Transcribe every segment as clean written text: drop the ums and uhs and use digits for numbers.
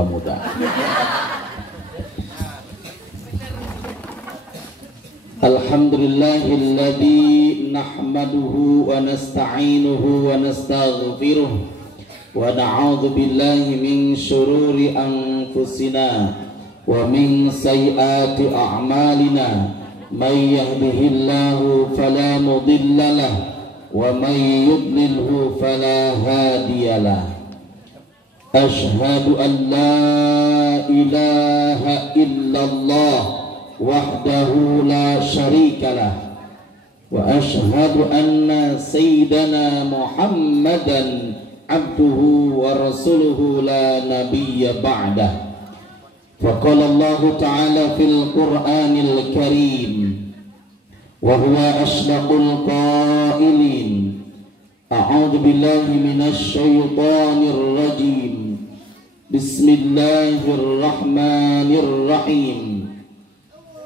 pemuda. Alhamdulillahilladzi nahmaduhu wa nasta'inuhu wa nastaghfiruh wa na'udzu billahi min syururi anfusina wa min sayyiati a'malina may yahdihillahu fala mudilla lahu wa may yudlilhu fala hadiyalah. Asyhadu an la ilaha illallah wahdahu la syarikalah wa asyhadu anna sayyidana Muhammadan abduhu wa rasuluhu la nabiyya ba'dah. Faqala Allah ta'ala fil Qur'anil Karim wa huwa asdaqul qailin a'udzu billahi minasy syaithanir rajim. Bismillahirrahmanirrahim.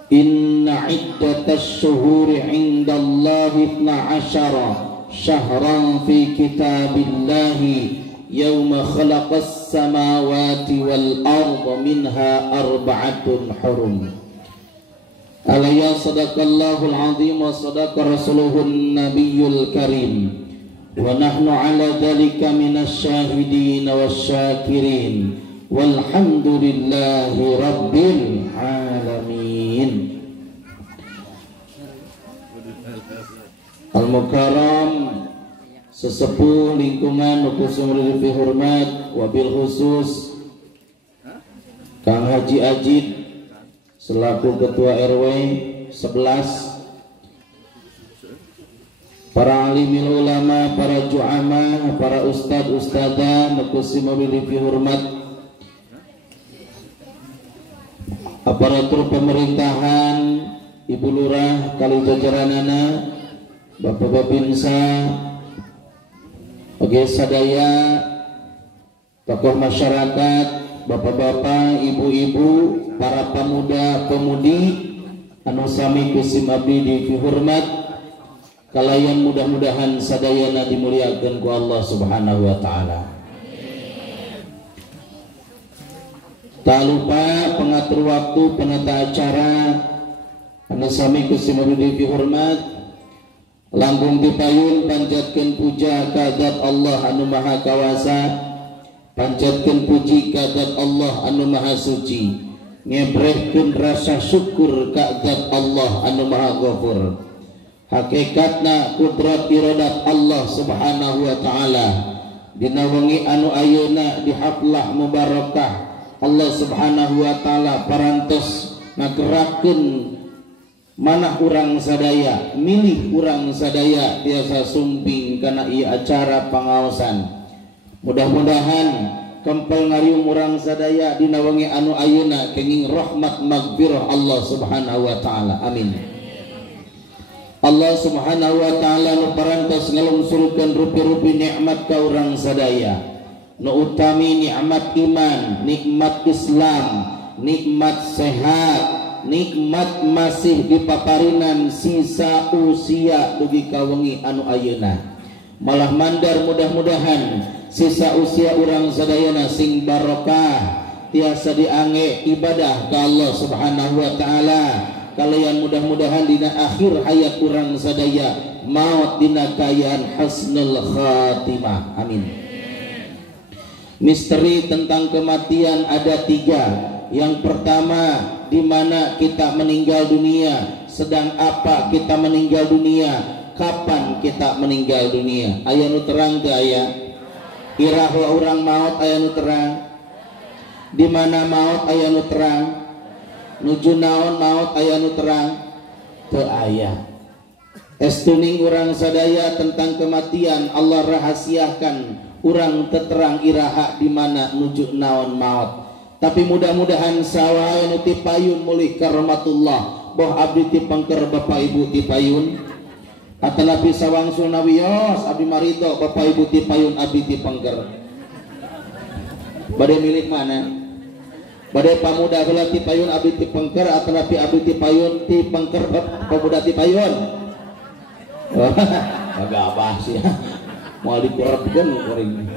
Inna iddatas syuhuri indallahi 12 syahran fi kitabillahi yawma khalaqas samawati wal arda minha arba'atun hurum. Alayya sadaqallahul azim wa sadaqa rasuluhun nabiyyul karim wa nahnu ala dhalika minasy syahidin wasyakirin walhamdulillahi rabbil alamin. Al-Mukarram sesepuh lingkungan Nukusum Rifi Hormat, wabil khusus Kang Haji Ajid selaku Ketua RW 11, para alimil ulama, para ju'ama, para ustad ustadzah Nukusum Rifi Hormat, aparatur pemerintahan, Ibu Lurah, kali jajaranana, Bapak Babinsa, oke sadaya, tokoh masyarakat, bapak-bapak, ibu-ibu, para pemuda, pemudi, anu sami kusim abdi dihormat, kalayan mudah-mudahan sadayana dimuliakan ku Allah Subhanahu wa taala. Tak lupa pengatur waktu, penata acara, anu sami kusim abdi dihormat, langkung dipayun panjatkeun puja kadat Allah anu maha kawasa, panjatkeun puji kadat Allah anu maha suci, ngebrehkeun rasa syukur kadat Allah anu maha ghafur. Hakikatna kudrat iradat Allah Subhanahu wa taala dina wengi anu ayeuna di haflah mubarakah Allah Subhanahu wa taala parantos ngagerakeun manah urang sadaya, milih urang sadaya tiasa sumping karena ieu acara pangaosan. Mudah-mudahan kempel ngariung urang sadaya dina wengi anu ayeuna kenging rahmat magfirah Allah Subhanahu wa taala. Amin. Allah Subhanahu wa taala nu parantos ngalungsurkeun rupi-rupi nikmat ka urang sadaya. Nu utami nikmat iman, nikmat Islam, nikmat sehat, nikmat masih dipaparinan sisa usia dugi kawengi anu ayeuna. Malah mandar mudah-mudahan sisa usia urang sadayana sing barokah tiasa diangge ibadah ka Allah Subhanahu wa taala. Kalian mudah-mudahan dina akhir hayat urang sadaya maut dina kayaan hasnul khatimah. Amin. Misteri tentang kematian ada 3. Yang pertama, di mana kita meninggal dunia, sedang apa kita meninggal dunia, kapan kita meninggal dunia. Aya nu terang teu aya? Iraha urang maut aya nu terang? Di mana maut aya nu terang? Nuju naon maut aya nu terang? Teu aya. Estuning urang sadaya tentang kematian Allah rahasiakan urang teterang iraha di mana nuju naon maut. Tapi mudah-mudahan sawae nu ti payun mulih karahmatullah boh abdi ti pangker bapak ibu ti payun atanapi sawangsul nawios abdi marido bapak ibu ti payun abdi ti pangker. Bade milik mana? Bade pamuda heula ti payun abdi ti pangker atanapi abdi ti payun ti pangker pemuda ti payun. Agak abah sih ya. Mau dikurepkeun kuring.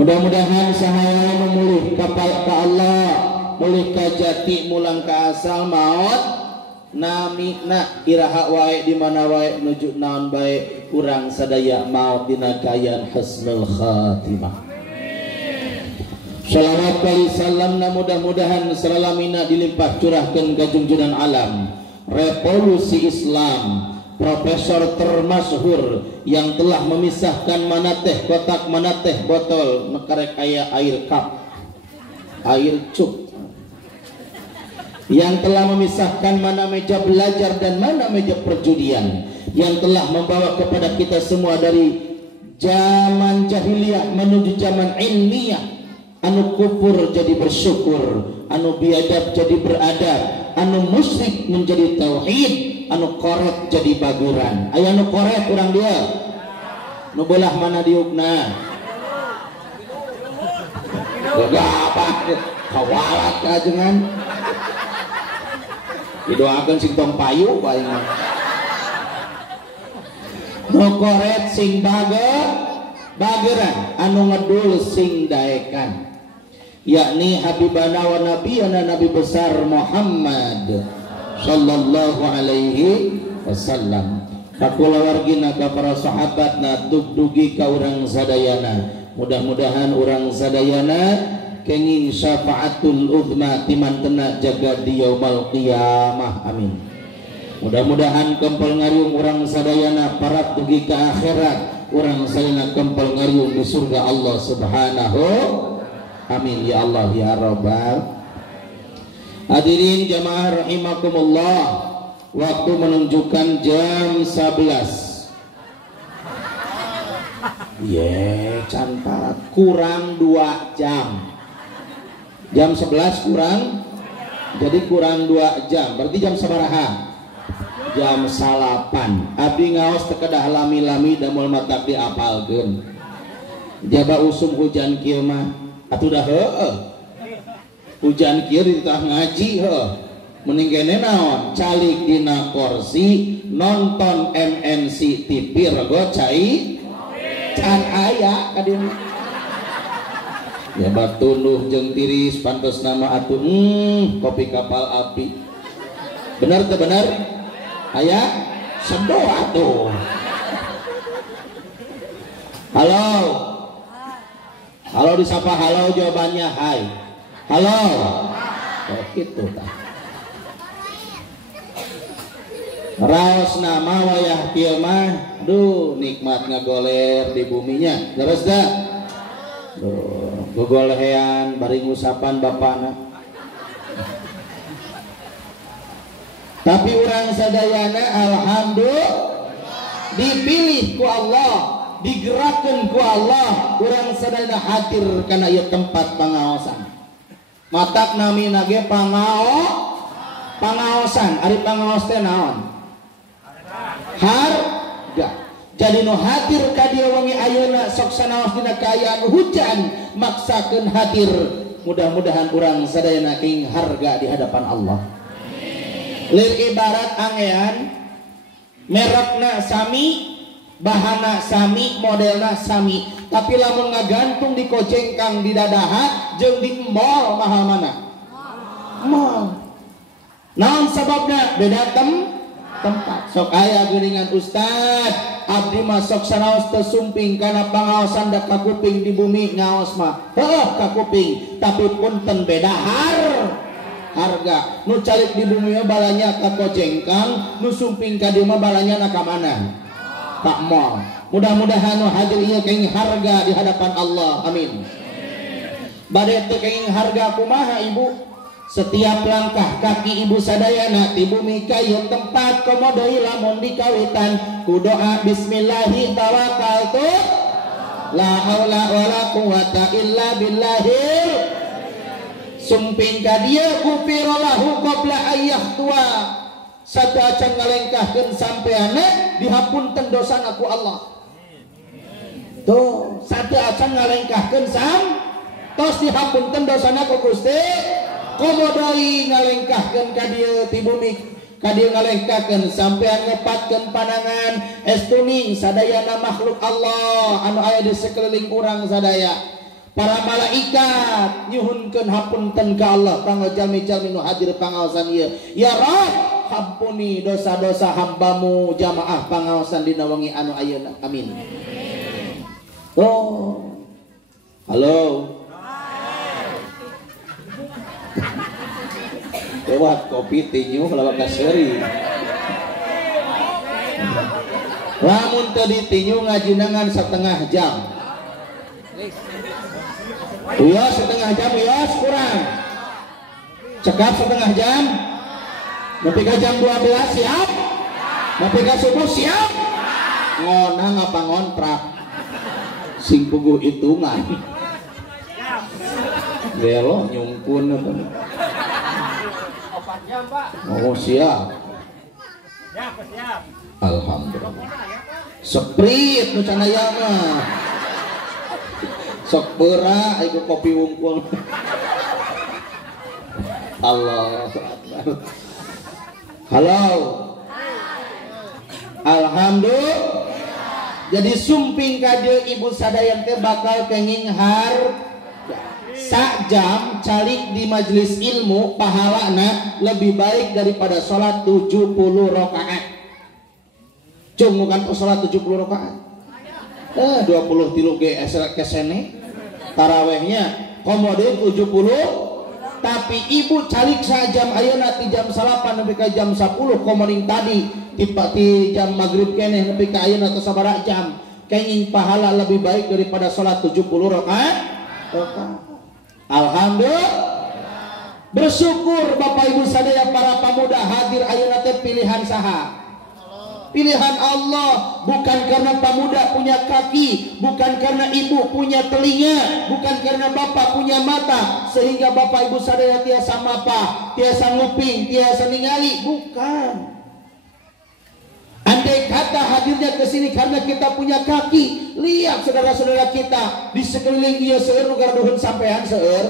Mudah-mudahan sahaya memulih kapal ke Allah, mulih ka jati mulang ka asal maut nami na iraha wae di mana wae nuju naon bae urang sadaya maut dina kayan husnul khatimah. Salawat kali salamna mudah-mudahan selalamina dilimpah curahkeun ka junjungan alam revolusi Islam, profesor termasyhur yang telah memisahkan mana teh kotak mana teh botol mekarek aya air cup, air cup, yang telah memisahkan mana meja belajar dan mana meja perjudian, yang telah membawa kepada kita semua dari zaman jahiliyah menuju zaman ilmiah, anu kufur jadi bersyukur, anu biadab jadi beradab, anu musyrik menjadi tauhid, anu koret jadi baguran. Aya anu koret urang dia nu belah mana diukna gagapah kawalat kajengan didoakeun sing tong payu bae nu koret sing bageran anu ngedul sing daekan, yakni habibana wa nabiyana nabi besar Muhammad sallallahu alaihi wasallam. Pakula wargina ka para sahabatna tugdugi ka urang sadayana. Mudah-mudahan urang sadayana kenging syafaatul uzma timantena jaga di yaumul qiyamah. Amin. Mudah-mudahan kempel ngariung urang sadayana parat dugi ka akhirat, urang sadayana kempel ngariung di surga Allah Subhanahu. Amin ya Allah ya Rabbal. Hadirin jamaah rahimakumullah, waktu menunjukkan jam 11. Cantat kurang 2 jam. Jam 11 kurang, jadi kurang 2 jam. Berarti jam sabaraha? Jam 8. Abdi ngaos teu kedah lami-lami da moal matak diapalkeun. Jaba usum hujan kieu mah atuh dah heueuh. Hujan kieu di tengah ngaji heuh. Mending kene naon? Calik dina kursi nonton MNC TV rego cai can aya ka dieu. Ya batunduh jeung tiris pantos nama atuh kopi kapal api. Benar teu benar? Aya sedo atuh. Halo. Halo disapa halo jawabannya hai. Halo. Oh gitu tah. Raos nama wayah kieu mah duh nikmat ngagoler di buminya. Terus dah. Duh, gogolehan bari ngusapan bapana. Tapi orang sadayana alhamdulillah dipilih ku Allah, digerakkan ku Allah, orang sadayana hadir kana ieu tempat pangaosan. Matak nami nage pangaosan, ari pangaos teh naon? Harga. Jadi nu hadir ka dieu wengi ayeuna sok sanaos dina kaayaan hujan maksakeun hadir. Mudah-mudahan urang sadayana king harga di hadapan Allah. Lir ibarat angean merekna sami, bahana sami, modelna sami, tapi lamun ngagantung di kojengkang di dadaha jeung di mall mahal mana? Mall. Naon sababna? Beda tempat. Sok aya geuningan ustad, abdi mah sok sanaos teu sumping kana pangaosan da ka kuping di bumi ngaos mah. Heuh ka kuping, tapi punten beda harga. Nu calik di bumi mah balanya ka kojengkang, nu sumping ka dieu mah balanya na ka mana? Ka mall. Mudah-mudahan nu hadir ieu kenging harga di hadapan Allah. Amin. Bade teu kenging harga kumaha ibu? Setiap langkah kaki ibu sadayana di bumi kayu tempat komodoi lamun dikawitan ku doa bismillahi tawakkaltu la haula wala quwata illa billahil sumping ka dieu kufira lahu qabla ayyah tua sadacan ngalengkahkeun sampeana dihapunten dosana ku Allah. Tuh sadacan ngalengkahkeun tos dihapunten dosana ku Gusti. Komodoi ngalengkahkeun ka dieu ti bumi ka dieu ngalengkahkeun sampean ngepatkeun panangan estuning sadayana makhluk Allah anu aya di sekeliling urang sadaya. para malaikat nyuhunkeun hapunten ka Allah kanggo jalmi-jalmi nu hadir pangaosan ieu. Ya Rabb, hampuni dosa-dosa hambamu jamaah pangaosan dina wengi anu ayeuna. Amin. Oh. Halo. Lewat kopi tinyu lewat kaseri. Lamun teu ditinyu ngajinangan setengah jam. Uyos setengah jam, uyos kurang. Cekap setengah jam. Nepi ka jam 12 siap. Nepi ka subuh siap. Ngonang apa ngontrak. Sing puguh hitungan. Gelo nyungkun apa. 4 jam, Pak. Oh siap. Siap. Alhamdulillah. Seprit nu can aya mah. Sok beura aya kopi wungkul. Allah Akbar. Halo. Alhamdulillah. Jadi sumping ka dieu ibu sadayang teh bakal kenging sak jam calik di majelis ilmu pahalana lebih baik daripada sholat 70 rakaat. Cung bukan sholat 70 rakaat. 23 ge kesene tarawehnya komodo 70 tapi ibu calik sajam ayeuna ti jam 8 nepi ka jam 10 komoring tadi di jam maghrib keneh nepi ka ayeuna teh sabaraha jam kenging pahala lebih baik daripada sholat 70 rakaat. Alhamdulillah. Bersyukur Bapak Ibu sadaya para pemuda hadir ayeuna teh pilihan saha? Pilihan Allah, bukan karena pemuda punya kaki, bukan karena ibu punya telinga, bukan karena bapak punya mata sehingga Bapak Ibu sadaya tiasa mapa, tiasa nguping, tiasa ningali, bukan. Andai kata hadirnya ke sini karena kita punya kaki, lihat saudara-saudara kita di sekeliling ieu seueur nu gaduhun sampean seueur.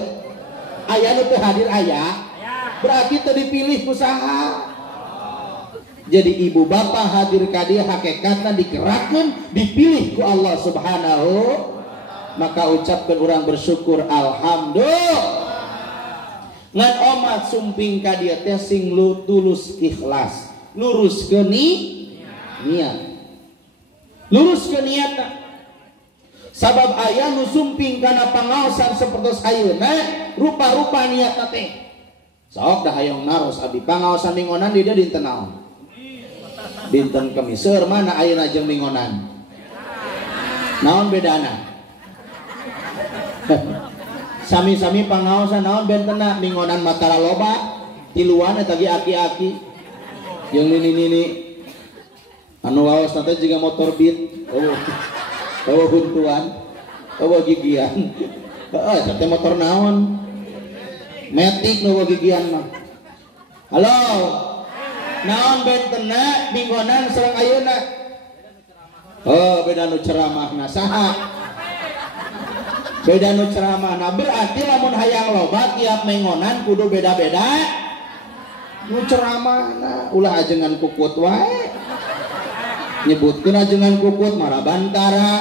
Aya nu teu hadir aya. Berarti teu dipilih ku saha. Jadi ibu bapak hadir ka dieu hakikatna digerakkeun, dipilih ku Allah Subhanahu. Maka ucapkeun urang bersyukur alhamdulillah. Ngan omat sumping ka dieu teh sing tulus ikhlas. Luruskeun niat. Luruskeun niatna. Sabab aya nu sumping kana pangaosan sapertos ayeuna rupa-rupa niatna teh. Sok dah hayang naros abdi pangaosan mingonan di dieu dinten naon? Dinten Kemiseur mana ayeuna jeung mingonan? Naon bedana? Sami-sami pangaosan naon bentena mingonan matara loba, tiluan eta ge aki-aki. Jeung nini-nini anu waos teh juga motor beat. Oh huntuan. Oh gigian. Heeh, teh motor naon? Metik nu gigian mah. Halo. Naon bentena minggonan sareng ayeuna? Oh, beda nu ceramahna saha? Beda nu ceramahna berarti lamun hayang loba tiap minggonan kudu beda-beda. Nu ceramahna ulah ajengan kukut wae. Nyebutkeun ajengan kukut marabantara.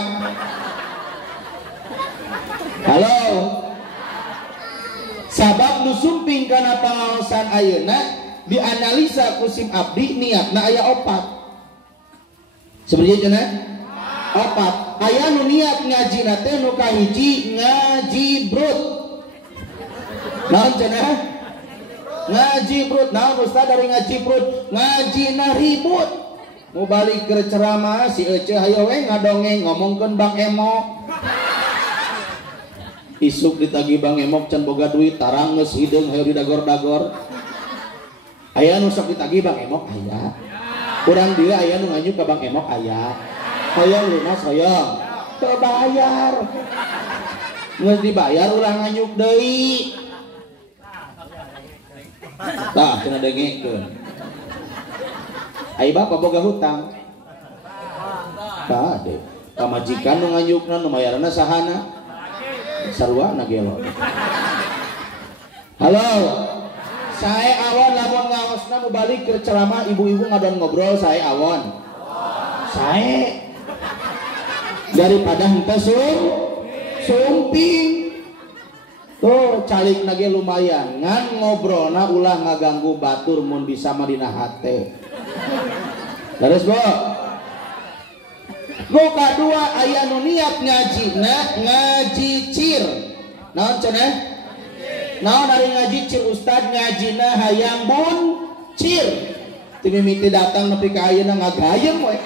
Halo. Sabab nu sumping kana pangaosan ayeuna dianalisa kusim abdi niatna aya opat. Sebenarnya cenah opat. Aya nu niat ngajina teh nu kahiji ngaji brut. Naon cenah? Ngaji brut. Naon ustaz dari ngaji brut? Ngaji na ribut. Mau balik ke ceramah si Ece hayo we ngadongeng ngomongkeun Bang Emok. Isuk ditagi Bang Emok can boga duit tarang geus hideung hayo didagor-dagor. Aya nu sok ditagih Bang Emok aya. Urang dieu aya nu nganyuk ka Bang Emok aya. Hoyong lunas hoyong. Teu bayar. Geus dibayar urang nganyuk deui. Tah cenah dengekeun. Ai bapak boga hutang. Tah deh. Pamajikan nu nganyukna nu mayarna sahana? Sarwana gelo. Halo. Sae awon lamun ngaosna mau balik ke ceramah ibu-ibu ngadon ngobrol sae awon. Sae daripada henteu sumping. tuh calik nage lumayan ngan ngobrolna ulah ngaganggu batur mun bisa mah dina hate. Terus bo kadua aya nu niat ngajina ngaji cir naon cenah naon ari ngaji cir ustad ngajina hayang bun cir ti mimiti datang nepi ka ayeuna ngagayem we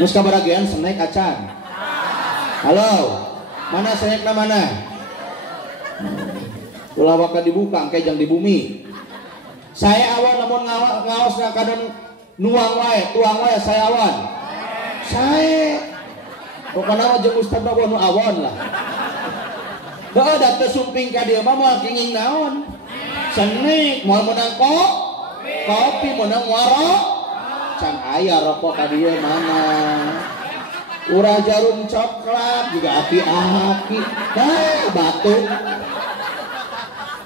geus kabaragean snack acan. Halo mana snackna mana ulah waka dibuka engke jang di bumi. Saya awan namun ngaos kadon nuang wae tuang wae saya awan saya pokoknya mah jeung ustad mah nu awan lah heuh da teu sumping ka dieu mah moal kenging naon senik moal meunang kopi meunang warok can aya rokok ka dieu mana urah jarum coklat juga aki-aki batu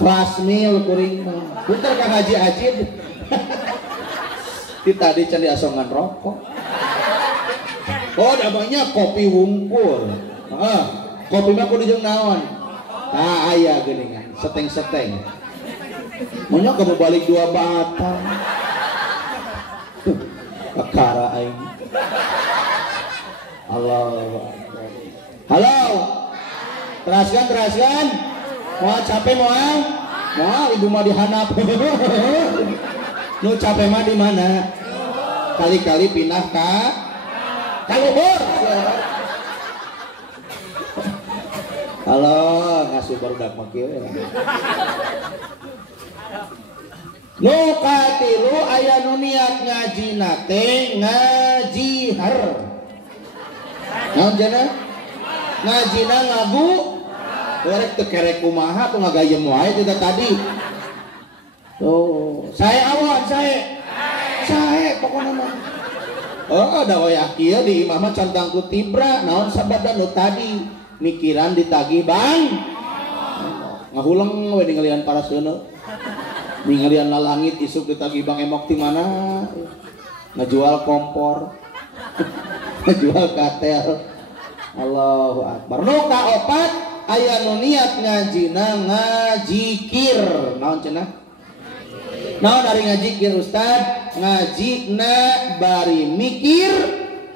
Rasmil kuring mah punten Kang Haji Ajid kita tadi can diasongan rokok. Oh namanya kopi wungkul. Kopi mah kudu jeung naon? Tah aya geuningan, seteng-seteng. Monya kamu balik 2 batang. Kakara aing. Allahu Akbar. Halo. Teraskan. Moal capek moal? Moal ibu mah dihanap. Nu capek mah di mana? Kali-kali pindah ka Kalubur. Halo, ngasuh barudak mah kieu ya. Nu katilu aya nu niat ngajina teh ngajihar. Naon cenah? Ngajina ngagu. Korek teu kerek kumaha tuh ngagayem wae tadi. Tuh, saya awan, saya pokoknya mah. Oh, da wayah kieu di imah mah cantang ku tibra, naon sabada nu tadi mikiran ditagih Bang. Ngahuleng we ninggalian para seuneu. Ninggalian lalangit isuk ditagih Bang Emok ti mana? Ngejual kompor. Ngejual katel. Allahu Akbar. Nu kaopat aya nu niat ngajina ngajikir. Naon cenah? Naon dari ngajikir ustad ngajina bari mikir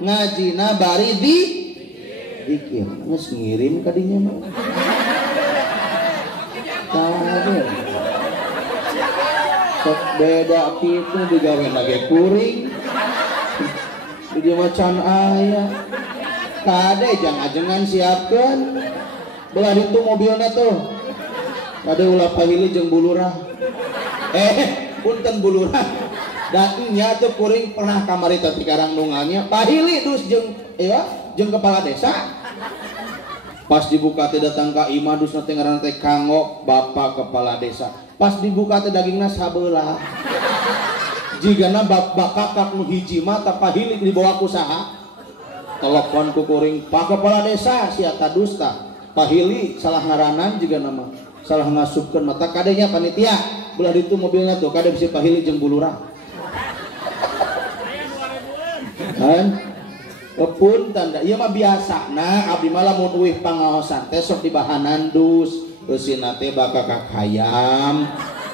ngajina bari dikir geus ngirim ka dinya mah tah sok beda kitu digawe lage kuring di dieu mah can aya kade jang ajengan siapkeun belah ditu mobilna tuh kade ulah pahili jeung bulurah punten bulurah datangnya tuh kuring pernah kamari tadi karang nungannya pahili dus jeung kepala desa pas dibuka teh datang ka imah dus nanti ngaran teh kangok bapak kepala desa pas dibuka teh dagingna sabelah jigana bapak kakak nu hiji mah tah pahili dibawa ku saha telepon ku kuring pak kepala desa si eta dusta pahili salah ngaranan juga nama salah ngasupkeun mata kadenya panitia belah ditu mobilnya tuh kada bisa pahili jeung bulurah kan kepun tanda ieu mah biasana abdi mah lamun uih pangaosan teh sok dibahanan dus eusina teh bakakak hayam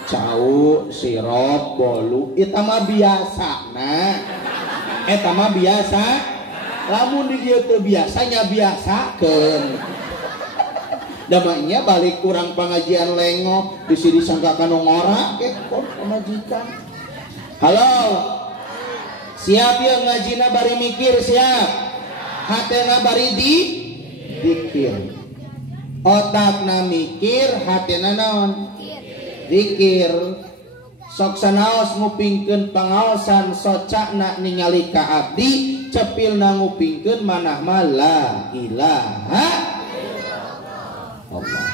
cau sirop bolu eta mah biasana eta mah biasa lamun di dieu teu biasanya biasakeun damanya balik kurang pengajian lengok bisi disangkakan ngora kok pemajikan. Halo siap ya ngajina bari mikir siap hatena bari dikir otakna mikir hatena naon dikir sok sanaos ngupingkeun pangaosan socakna ningali ka abdi cepilna ngupingkeun manah mah la ilaha Allah.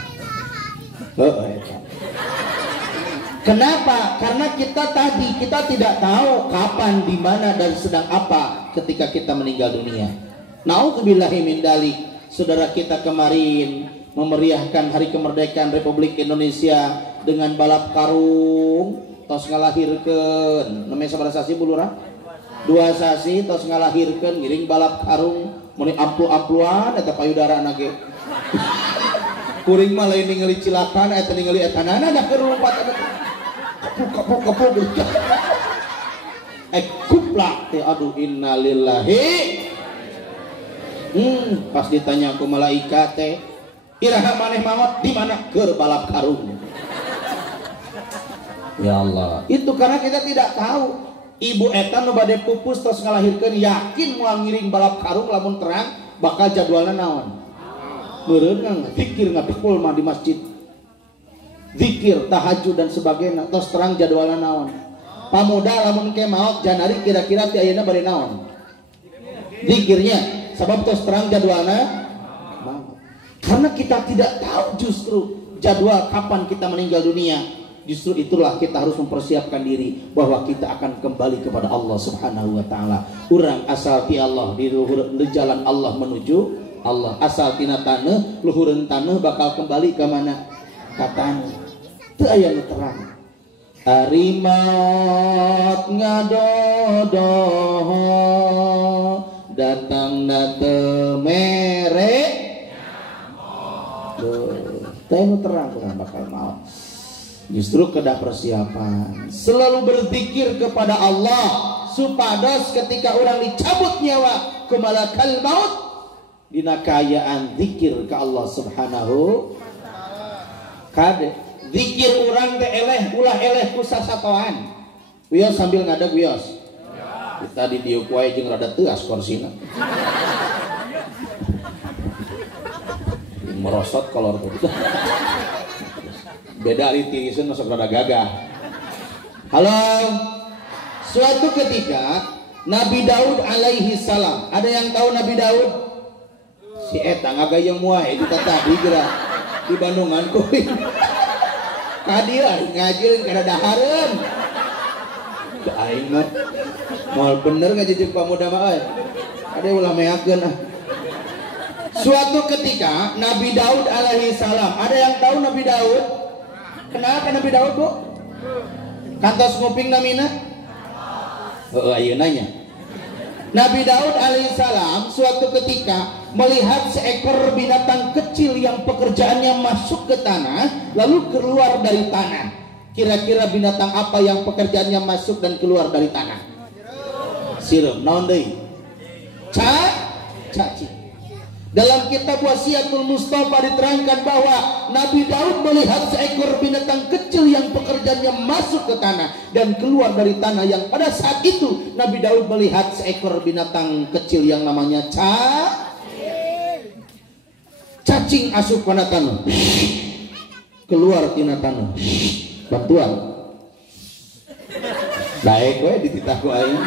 Kenapa? Karena kita tidak tahu kapan, di mana dan sedang apa ketika kita meninggal dunia. Nauzubillahi min dzalik. Saudara kita kemarin memeriahkan hari kemerdekaan Republik Indonesia dengan balap karung tos ngalahirkeun. Namanya sabaraha sasi bulurah? 2 sasi tos ngalahirkeun ngiring balap karung meni amplu-ampluan eta payudara ge. kuring mah lain ningali cilakan eta ningali etanana dah keur lompat kepuk kuplak teh aduh innalillahi. Pas ditanya ku malaikat teh iraha maneh maot di mana keur balap karung. Ya Allah, itu karena kita tidak tahu ibu eta nu bade pupus tos ngalahirkeun yakin moal ngiring balap karung lamun terang bakal jadwalna naon. Meureun zikir ngatukul mah di masjid. Zikir, tahajud dan sebagainya tos terang jadwalna naon. Pamuda lamun ke maot janari kira-kira ti ayeuna bade naon. Zikirnya sabab tos terang jadwalna maot. Karena kita tidak tahu justru jadwal kapan kita meninggal dunia. Justru itulah kita harus mempersiapkan diri bahwa kita akan kembali kepada Allah Subhanahu wa taala. Urang asal ti Allah di jalan Allah menuju Allah, asal tina taneuh luhureun taneuh bakal kembali ke mana? Ka taneuh. Teu aya nu terang. Ari maot ngadodoho datang teu mere teu nu terang urang bakal maot. Justru kedah persiapan selalu berzikir kepada Allah supados ketika orang dicabut nyawa ke malakal maut dina kaayaan zikir ke Allah Subhanahu kade zikir orang teh eleh ulah eleh ku sasatoan wios sambil ngadeg wios kita di dieu ku jeung rada teuas korsina merosot kolor tuh beda ari tiriseun masuk rada gagah. Halo. Suatu ketika Nabi Daud alaihi salam, ada yang tahu Nabi Daud? Si eta ngagayeng muai itu tadi geura di Bandungan kuy. Kadir ngajieun kada dahareun. Aing mah moal bener ngajieun pamuda mah euy. Ade ulah meakeun ah. Suatu ketika Nabi Daud alaihi salam, ada yang tahu Nabi Daud? Kenapa Nabi Daud bu? Kantos nguping namina? Ayo nanya. Nabi Daud alaihissalam suatu ketika melihat seekor binatang kecil yang pekerjaannya masuk ke tanah lalu keluar dari tanah. Kira-kira binatang apa yang pekerjaannya masuk dan keluar dari tanah? Sirem, naon deui? Cacing. Dalam kitab Wasiatul Mustafa diterangkan bahwa Nabi Daud melihat seekor binatang kecil yang pekerjaannya masuk ke tanah dan keluar dari tanah, yang pada saat itu Nabi Daud melihat seekor binatang kecil yang namanya cacing asup pada tanah keluar tina tanah bantuan baik we dititah ku aing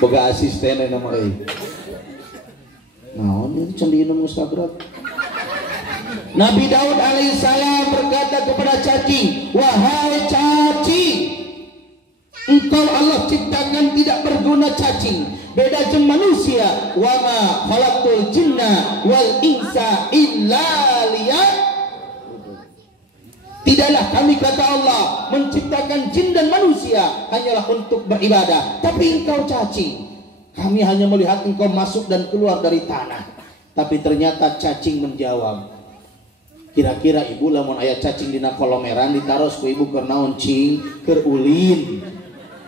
boga asisten nama euy. Naon ini cendina mustagrat. Nabi Daud alaihissalam berkata kepada cacing, wahai cacing, engkau Allah ciptakan tidak berguna cacing, beda jeung manusia. Wa ma khalaqtul jinna wal insa illa tidaklah kami kata Allah menciptakan jin dan manusia hanyalah untuk beribadah, tapi engkau cacing kami hanya melihat engkau masuk dan keluar dari tanah. Tapi ternyata cacing menjawab, kira-kira ibu lamun aya cacing dina kolomeran ditaros ku ibu keur naon cing? Keur ulin.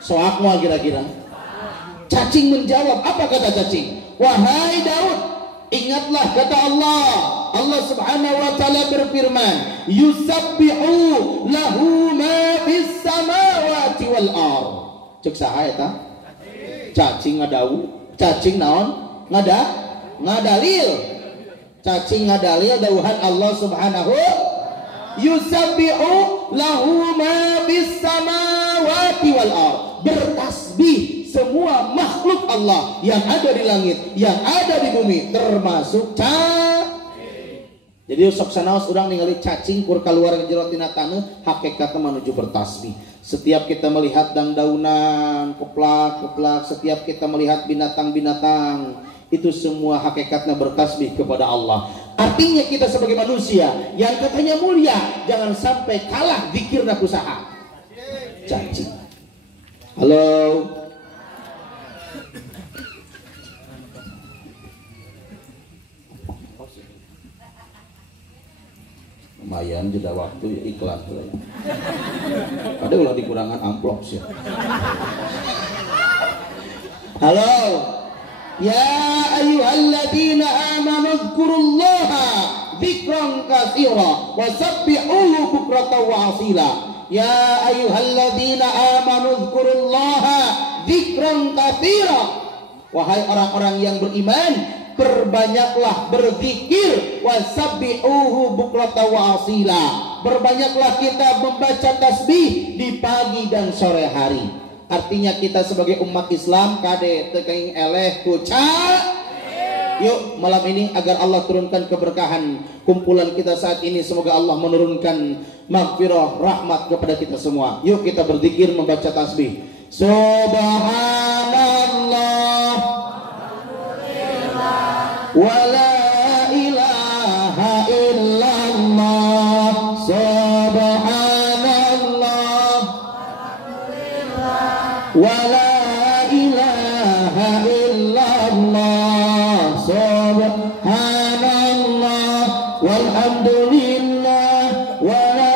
Soak moal kira-kira. Cacing menjawab, apa kata cacing? Wahai Daud, ingatlah kata Allah. Allah Subhanahu wa taala berfirman, yusabbihu lahu ma fis samawati wal ard. Cek saha eta? Cacing ngadau, cacing naon? Ngadalil. Cacing ngadalil dawuhan Allah Subhanahu yusabbihu lahu ma bis samawati wal ard. Bertasbih semua makhluk Allah yang ada di langit, yang ada di bumi, termasuk jadi sok sanaos urang ningali cacing kur kaluar jero tina taneuh hakikatna menuju bertasbih. Setiap kita melihat dang-daunan, keplak, setiap kita melihat binatang-binatang, itu semua hakikatnya bertasbih kepada Allah. Artinya kita sebagai manusia yang katanya mulia, jangan sampai kalah zikirna kusaha. Cacing. Halo. lumayan jeda waktu ya, iklan lah. Ada ulah dikurangan amplop sih. Halo. Ya ayyuhalladzina amanu dzkurullaha dzikran katsira wa sabbihuhu bukratan wa asila. Ya ayyuhalladzina amanu dzkurullaha dzikran katsira. Wahai orang-orang yang beriman, berbanyaklah berzikir, wasabbihuhu bukratan wa asila. Berbanyaklah kita membaca tasbih di pagi dan sore hari. Artinya kita sebagai umat Islam kade teuing eleh kuca. Yuk malam ini agar Allah turunkan keberkahan kumpulan kita saat ini, semoga Allah menurunkan maghfirah rahmat kepada kita semua. Yuk kita berzikir membaca tasbih. Subhanallah wala ilaha illallah. Subhanallah wala ilaha illallah. Subhanallah walhamdulillah wala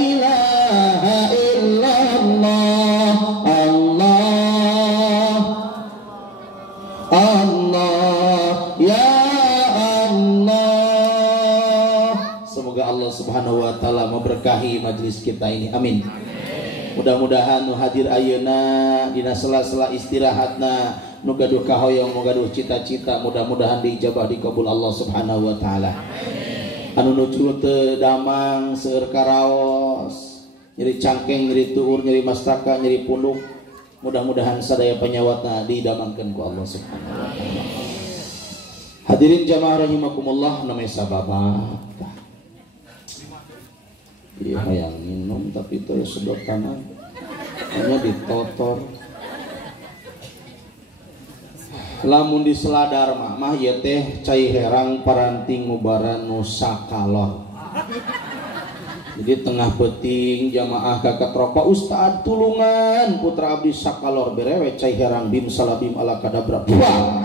ilaha illallah. Allah Allah ya Allah. Semoga Allah Subhanahu wa taala memberkahi majelis kita ini. Amin. Mudah-mudahan nu hadir ayeuna dina sela-sela istirahatna nu gaduh kahoyong, nu gaduh cita-cita, mudah-mudahan diijabah dikabul Allah Subhanahu wa taala. Anu nuju teu damang seueur karaos, nyeri cangkeng, nyeri tuur, nyeri mastaka, nyeri punduk, mudah-mudahan sadaya penyawatna didamangkeun ku Allah Subhanahu wa taala. Hadirin jamaah rahimakumullah, namanya sababak. Iya yang minum tapi itu ya sedotan hanya ditotor. Lamun di seladar mah ya teh cai herang paranting ngubaran nu sakalor. Jadi tengah beting jamaah kakak tropa Ustad tulungan putra abdi sakalor berewe cai herang bim salabim ala kadabra buang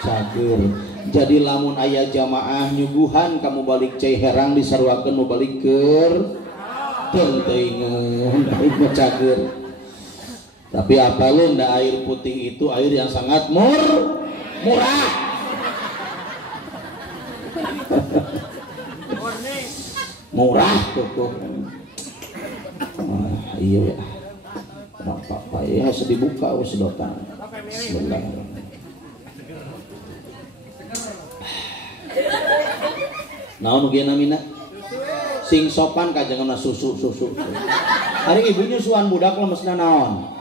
cager. Jadi lamun ayah jamaah nyuguhan kamu balik cai herang disarwakeun nu balik keur tentengan air cager. Tapi apalun da air putih itu air yang sangat murah. Murah tuh. Iya ya. Apa ya harus dibuka sedotan. Bismillahirrahmanirrahim. Naon ugi namina? Sing sopan kajangan susu. Hari ibu nyusuan budak lemesna naon?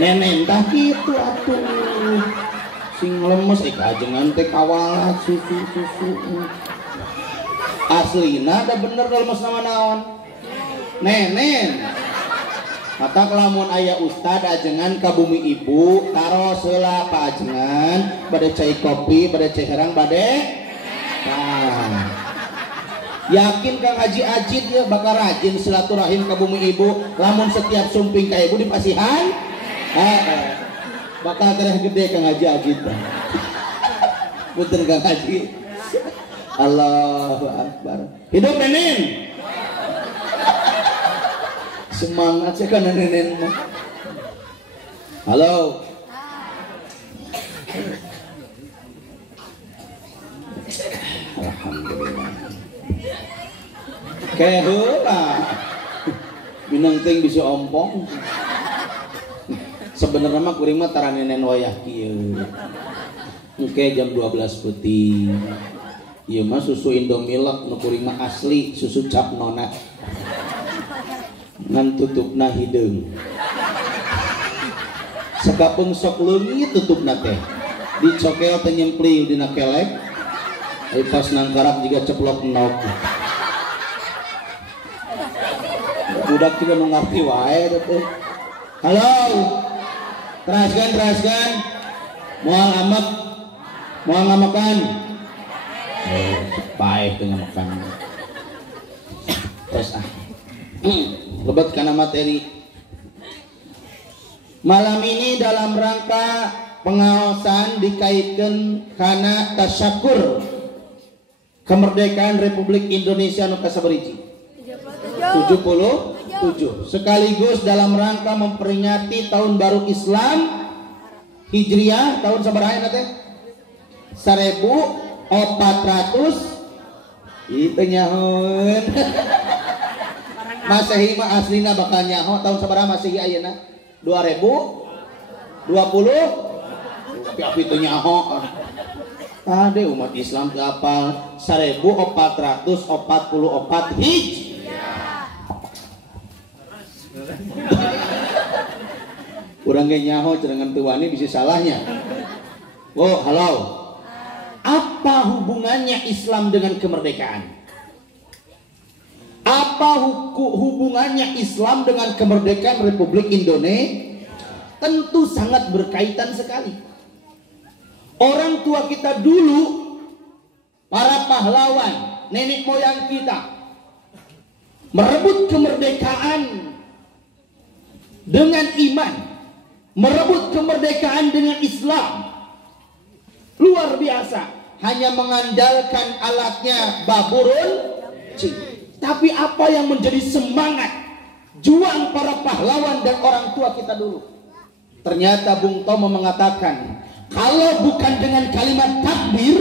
Nenen tah kitu atuh. Sing lemes kajangan teh kawalat susu. Aslina da bener lemes nama naon? Nenen. Mata kelamun aya ustad ajengan ka bumi ibu taros heula pa ajengan bade cai kopi, bade cai herang, bade nah. Yakin Kang Haji Ajid ya bakal rajin silaturahim ke bumi ibu. Lamun setiap sumping ka ibu di pasihan bakal gereh gede Kang Haji Ajid. Punten Kang Haji. Allahu Akbar. Hidup nenen. Semangat sih kan nenen. Halo. Alhamdulillah. Kayak heula minang ting bisa ompong. Sebenarnya mah kuring mah tara nenen wayah kieu. Engke jam 12 putih. Ieu mah susu Indomilk nu kuring mah asli susu cap nona. Ngan tutupna hideung. Sakapeung sok leungit tutupna teh. Dicokel teh nyempling dina kelek. Ai pas nangkarak juga ceplok nok. Budak juga nu ngarti wae teh. Halo. Teraskan. Moal ngamakan. Baik dengan makan. Terus lebat karena materi. Malam ini dalam rangka pengaosan dikaitkan karena tasyakur kemerdekaan Republik Indonesia nu kasabariji? 77. Sekaligus dalam rangka memperingati tahun baru Islam Hijriah tahun sabaraha teh? 1400 itu nyahoan. Masehi mah aslina bakal nyaho tahun sabaraha Masehi ayeuna? 2020. Tapi apa itu nyaho? Ada umat Islam ke apa? 1444 Hijriah. Kurang ge nyaho cenah tuani bisa salahnya. Oh, halo. Apa hubungannya Islam dengan kemerdekaan? Apa hubungannya Islam dengan kemerdekaan Republik Indonesia? Tentu sangat berkaitan sekali. Orang tua kita dulu, para pahlawan, nenek moyang kita, merebut kemerdekaan dengan iman, merebut kemerdekaan dengan Islam. Luar biasa, hanya mengandalkan alatnya baburun. Tapi apa yang menjadi semangat juang para pahlawan dan orang tua kita dulu? Ternyata Bung Tomo mengatakan, kalau bukan dengan kalimat takbir,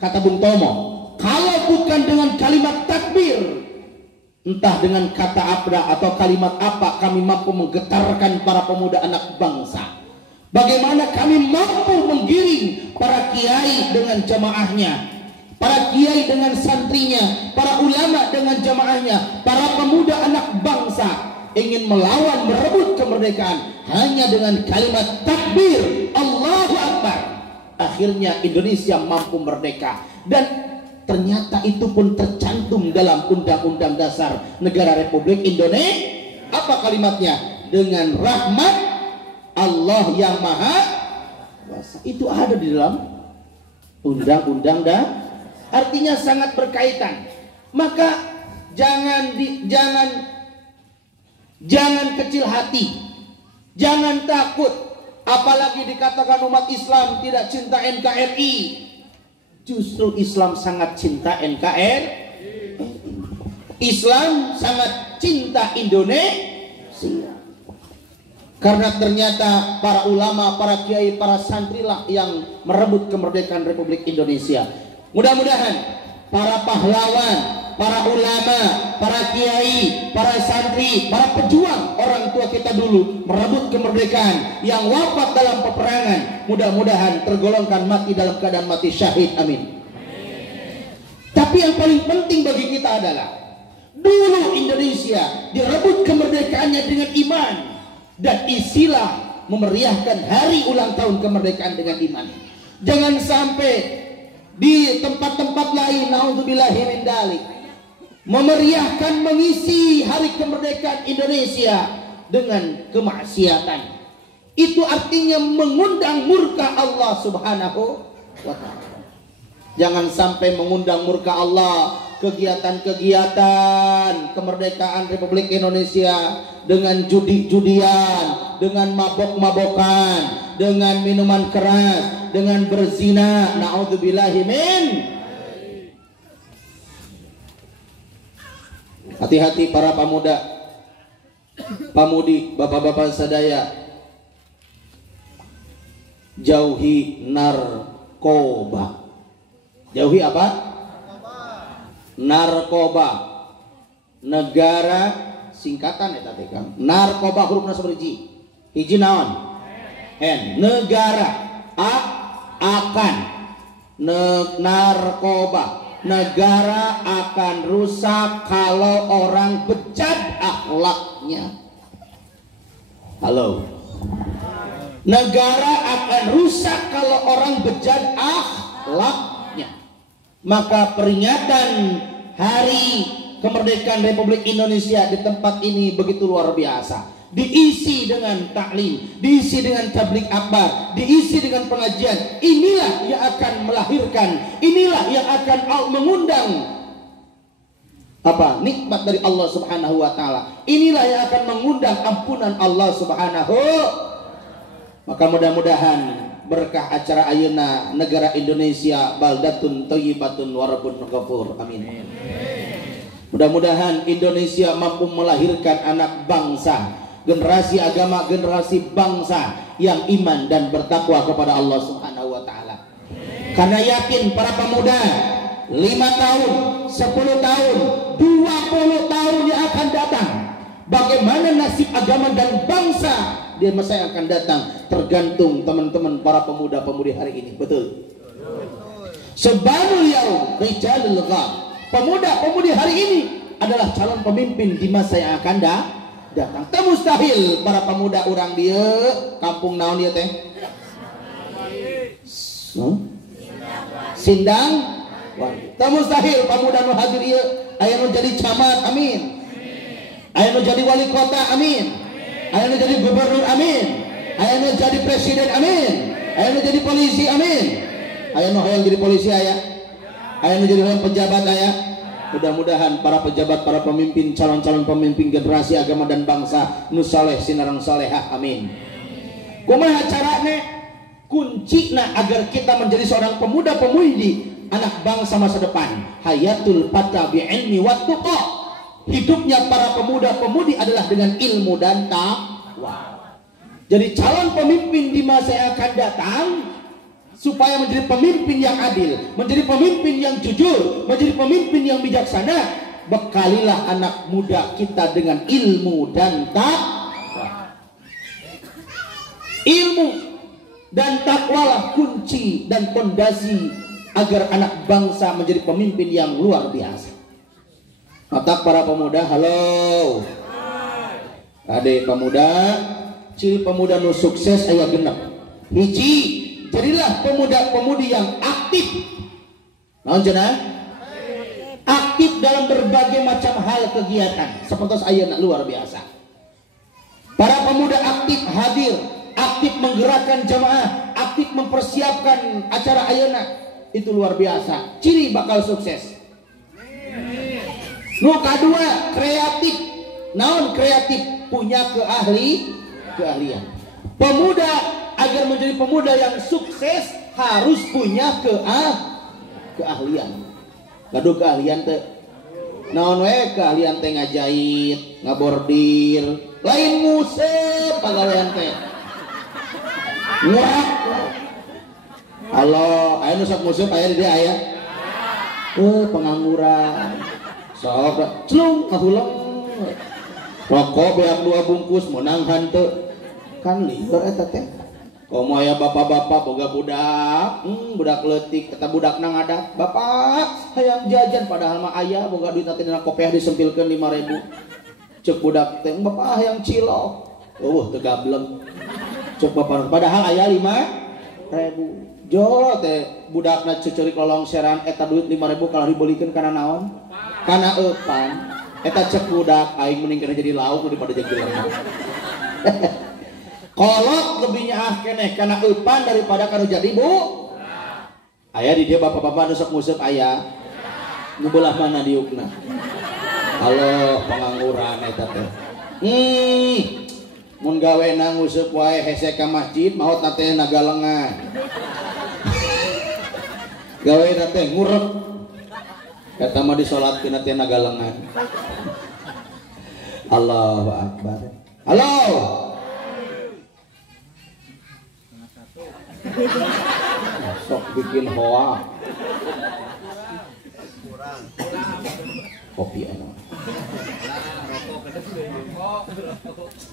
kata Bung Tomo, kalau bukan dengan kalimat takbir, entah dengan kata apa atau kalimat apa kami mampu menggetarkan para pemuda anak bangsa. Bagaimana kami mampu menggiring para kiai dengan jamaahnya, para kiai dengan santrinya, para ulama dengan jamaahnya, para pemuda anak bangsa ingin melawan merebut kemerdekaan hanya dengan kalimat takbir Allahu Akbar. Akhirnya Indonesia mampu merdeka, dan ternyata itu pun tercantum dalam Undang-Undang Dasar Negara Republik Indonesia. Apa kalimatnya? Dengan rahmat Allah yang Maha Kuasa. Itu ada di dalam Undang-Undang artinya sangat berkaitan. Maka jangan kecil hati, jangan takut, apalagi dikatakan umat Islam tidak cinta NKRI. Justru Islam sangat cinta NKRI. Islam sangat cinta Indonesia. Karena ternyata para ulama, para kiai, para santri lah yang merebut kemerdekaan Republik Indonesia. Mudah-mudahan para pahlawan, para ulama, para kiai, para santri, para pejuang orang tua kita dulu merebut kemerdekaan yang wafat dalam peperangan, mudah-mudahan tergolongkan mati dalam keadaan mati syahid. Amin. Tapi yang paling penting bagi kita adalah dulu Indonesia direbut kemerdekaannya dengan iman, dan isilah memeriahkan hari ulang tahun kemerdekaan dengan iman. Jangan sampai di tempat-tempat lain, naudzubillahi min dzalik, memeriahkan mengisi hari kemerdekaan Indonesia dengan kemaksiatan. Itu artinya mengundang murka Allah Subhanahu wa ta'ala. Jangan sampai mengundang murka Allah kegiatan-kegiatan kemerdekaan Republik Indonesia dengan judi-judian, dengan mabok-mabokan, dengan minuman keras, dengan berzina. Naudzubillahi min. Hati-hati para pemuda, pamudi, bapak-bapak sadaya, jauhi narkoba. Jauhi apa? Narkoba. Negara singkatan eta teh Kang. Narkoba hurufna saberiji. Hiji naon? N. Negara. A. Akan. Narkoba. Negara akan rusak kalau orang bejat akhlaknya. Halo. Negara akan rusak kalau orang bejat akhlaknya. Maka peringatan hari kemerdekaan Republik Indonesia di tempat ini begitu luar biasa. Diisi dengan taklim, diisi dengan tablik akbar, diisi dengan pengajian. Inilah yang akan melahirkan, inilah yang akan mengundang apa? Nikmat dari Allah Subhanahu wa taala. Inilah yang akan mengundang ampunan Allah Subhanahu. Maka mudah-mudahan berkah acara ayeuna negara Indonesia baldatun thayyibatun wa rabbun ghafur. Amin. Mudah-mudahan Indonesia mampu melahirkan anak bangsa, generasi agama, generasi bangsa yang iman dan bertakwa kepada Allah Subhanahu wa taala. Karena yakin para pemuda 5 tahun, 10 tahun, 20 tahun yang akan datang, bagaimana nasib agama dan bangsa di masa yang akan datang tergantung teman-teman para pemuda-pemudi hari ini. Betul. Sebanul yaum rijalul ghab. Pemuda-pemudi hari ini adalah calon pemimpin di masa yang akan datang. Teu mustahil para pemuda orang dia kampung naon dia teh? Sindang. Teu mustahil pemuda nu hadir ieu aya nu jadi camat, amin. Aya nu jadi wali kota, amin. Aya nu jadi gubernur, amin. Aya nu jadi presiden, amin. Aya nu jadi polisi, amin. Aya nu hayang jadi polisi aya. Aya nu jadi pejabat aya. Mudah-mudahan para pejabat, para pemimpin, calon-calon pemimpin generasi agama dan bangsa nu saleh sinareng salehah, amin. Kumaha carane kuncina agar kita menjadi seorang pemuda-pemudi anak bangsa masa depan? Hayatul fata bi ilmi wat tuqa. Hidupnya para pemuda-pemudi adalah dengan ilmu dan takwa. Jadi calon pemimpin di masa yang akan datang, supaya menjadi pemimpin yang adil, menjadi pemimpin yang jujur, menjadi pemimpin yang bijaksana, bekalilah anak muda kita dengan ilmu dan takwa. Ilmu dan takwalah kunci dan fondasi agar anak bangsa menjadi pemimpin yang luar biasa. Mata para pemuda, halo. Adik pemuda, ciri pemuda nu sukses aya genep. Hiji, jadilah pemuda-pemudi yang aktif. Naon cenah? Aktif dalam berbagai macam hal kegiatan. Seperti ayeuna luar biasa. Para pemuda aktif hadir, aktif menggerakkan jamaah, aktif mempersiapkan acara ayeuna. Itu luar biasa. Ciri bakal sukses. Nu kadua, kreatif. Naon kreatif? Punya keahlian. Pemuda agar menjadi pemuda yang sukses harus punya keahlian. Gaduh keahlian teh. Naon we keahlian teh ngajahit, ngabordir, lain musep pagawean teh. Ngurak. Halo, aya nu sok musep aya di dia aya. Pengangguran. Sok celung ngahuleng. Rokok beak 2 bungkus menang hanteu. Kan liber eta teh. Komo aya bapak-bapak boga budak, budak leutik eta budakna ngadat. Bapak, hayang jajan padahal mah aya boga duit nanti dina kopiah disempilkeun 5.000. Cek budak teh, bapak hayang cilok. Teu gableng. Cek bapak padahal aya 5.000. Jo teh budakna cucurik lolongseran eta duit 5.000 kalau dibelikeun kana naon? Kana eupan. Eta cek budak aing mending kana jadi lauk daripada jadi lemak. Kolot lebih nyaah keneh kana eupan daripada kana jadi bu. Aya di dia bapak-bapak nu sok museup aya. Nu belah mana diukna? Halo pengangguran eta teh. Mun gawena nguseup wae hese ka masjid maot teh nagalengan. Gawena teh ngurep. Eta mah disolatkeun teh nagalengan. Allahu akbar. Halo. Sok bikin hoa. Kopi enak.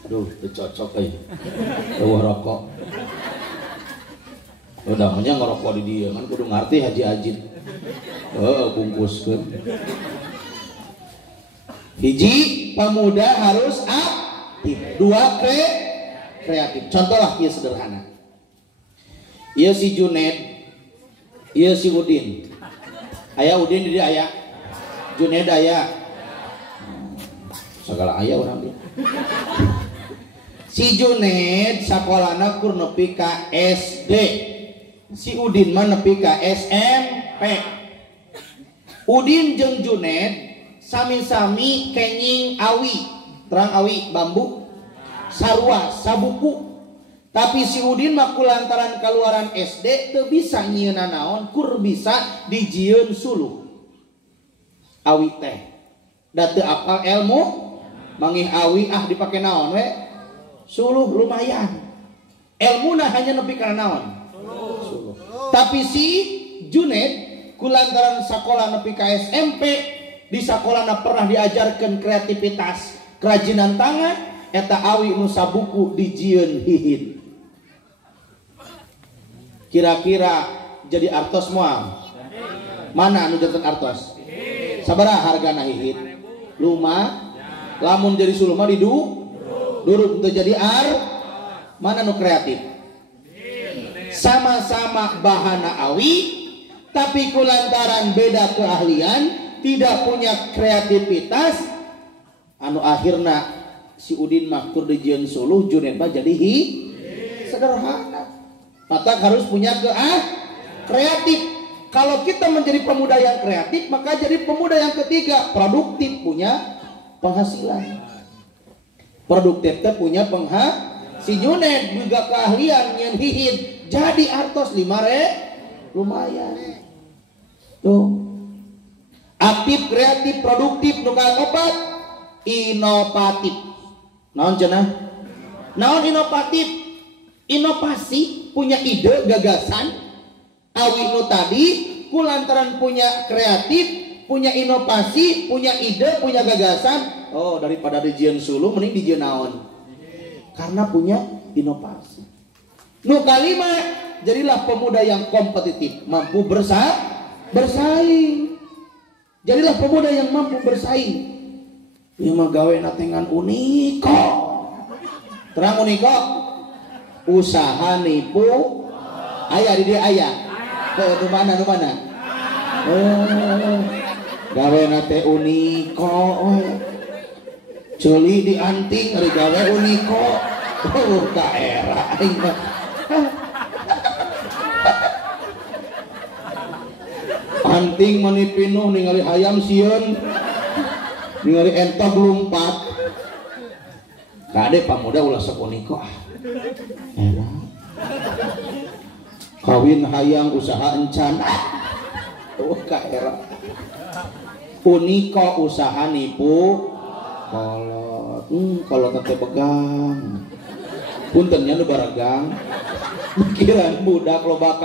Aduh, itu cocok euy. Eueuh rokok. Udah mah ngerokok di dieu kan kudu ngarti Haji Ajin. Bungkuskeun. Hiji, pemuda harus aktif. 2, kreatif. Contohlah ieu sederhana. Ieu si Junaid, ieu si Udin. Aya Udin di dia aya. Junaid aya. Segala aya urang dia. Si Junaid sakolana kur nepi ka SD. Si Udin mah nepi ka SMP. Udin jeung Junaid sami-sami kenging awi, terang awi bambu, sarua sabuku. Tapi si Udin mah kulantaran keluaran SD teu bisa nyieuna naon, kur bisa dijieun suluh. Awi teh. Da teu apal ilmu, mangih awi dipake naon we? Suluh lumayan. Ilmuna hanya nepi kana naon? Suluh. Tapi si Junaid kulantaran sekolah nepi ka SMP, di sekolahna pernah diajarkan kreativitas, kerajinan tangan, eta awi nu sabuku dijieun hihit. Kira-kira jadi artos moal mana anu janten artos sabaraha hargana hihit luma lamun jadi suluh mah duruk untuk jadi mana nu kreatif sama-sama bahana awi tapi kulantaran beda keahlian tidak punya kreativitas anu akhirna si Udin mah kur dijieun suluh Junaid mah jadi sederhana. Maka harus punya kreatif. Kalau kita menjadi pemuda yang kreatif, maka jadi pemuda yang ketiga produktif, punya penghasilan. Produktif punya si Junaid juga keahlian nyen hihit jadi artos 5 lumayan. Tuh. Aktif, kreatif, produktif, nuka opat, inovatif. Naon cenah? Naon inovatif? Inovasi, punya ide, gagasan. Awi nu tadi kulantaran punya kreatif, punya inovasi, punya ide, punya gagasan. Oh, daripada dijieun suluh mending dijieun naon? Karena punya inovasi. Nu kalima, jadilah pemuda yang kompetitif, mampu bersaing. Jadilah pemuda yang mampu bersaing. Ieu mah gawena tengan uniko. Terang uniko. Usaha nipu ayah di dia ayah nu mana gawe nate uniko celi di anting ari gawe uniko ka era anting mani pinuh ningali hayam sieun ningali entok lumpat kade pamuda ulah sok uniko kawin hayang usaha encan ka era uniko usaha nipu kolot teh begang puntennya nu baragang pikiran budak loba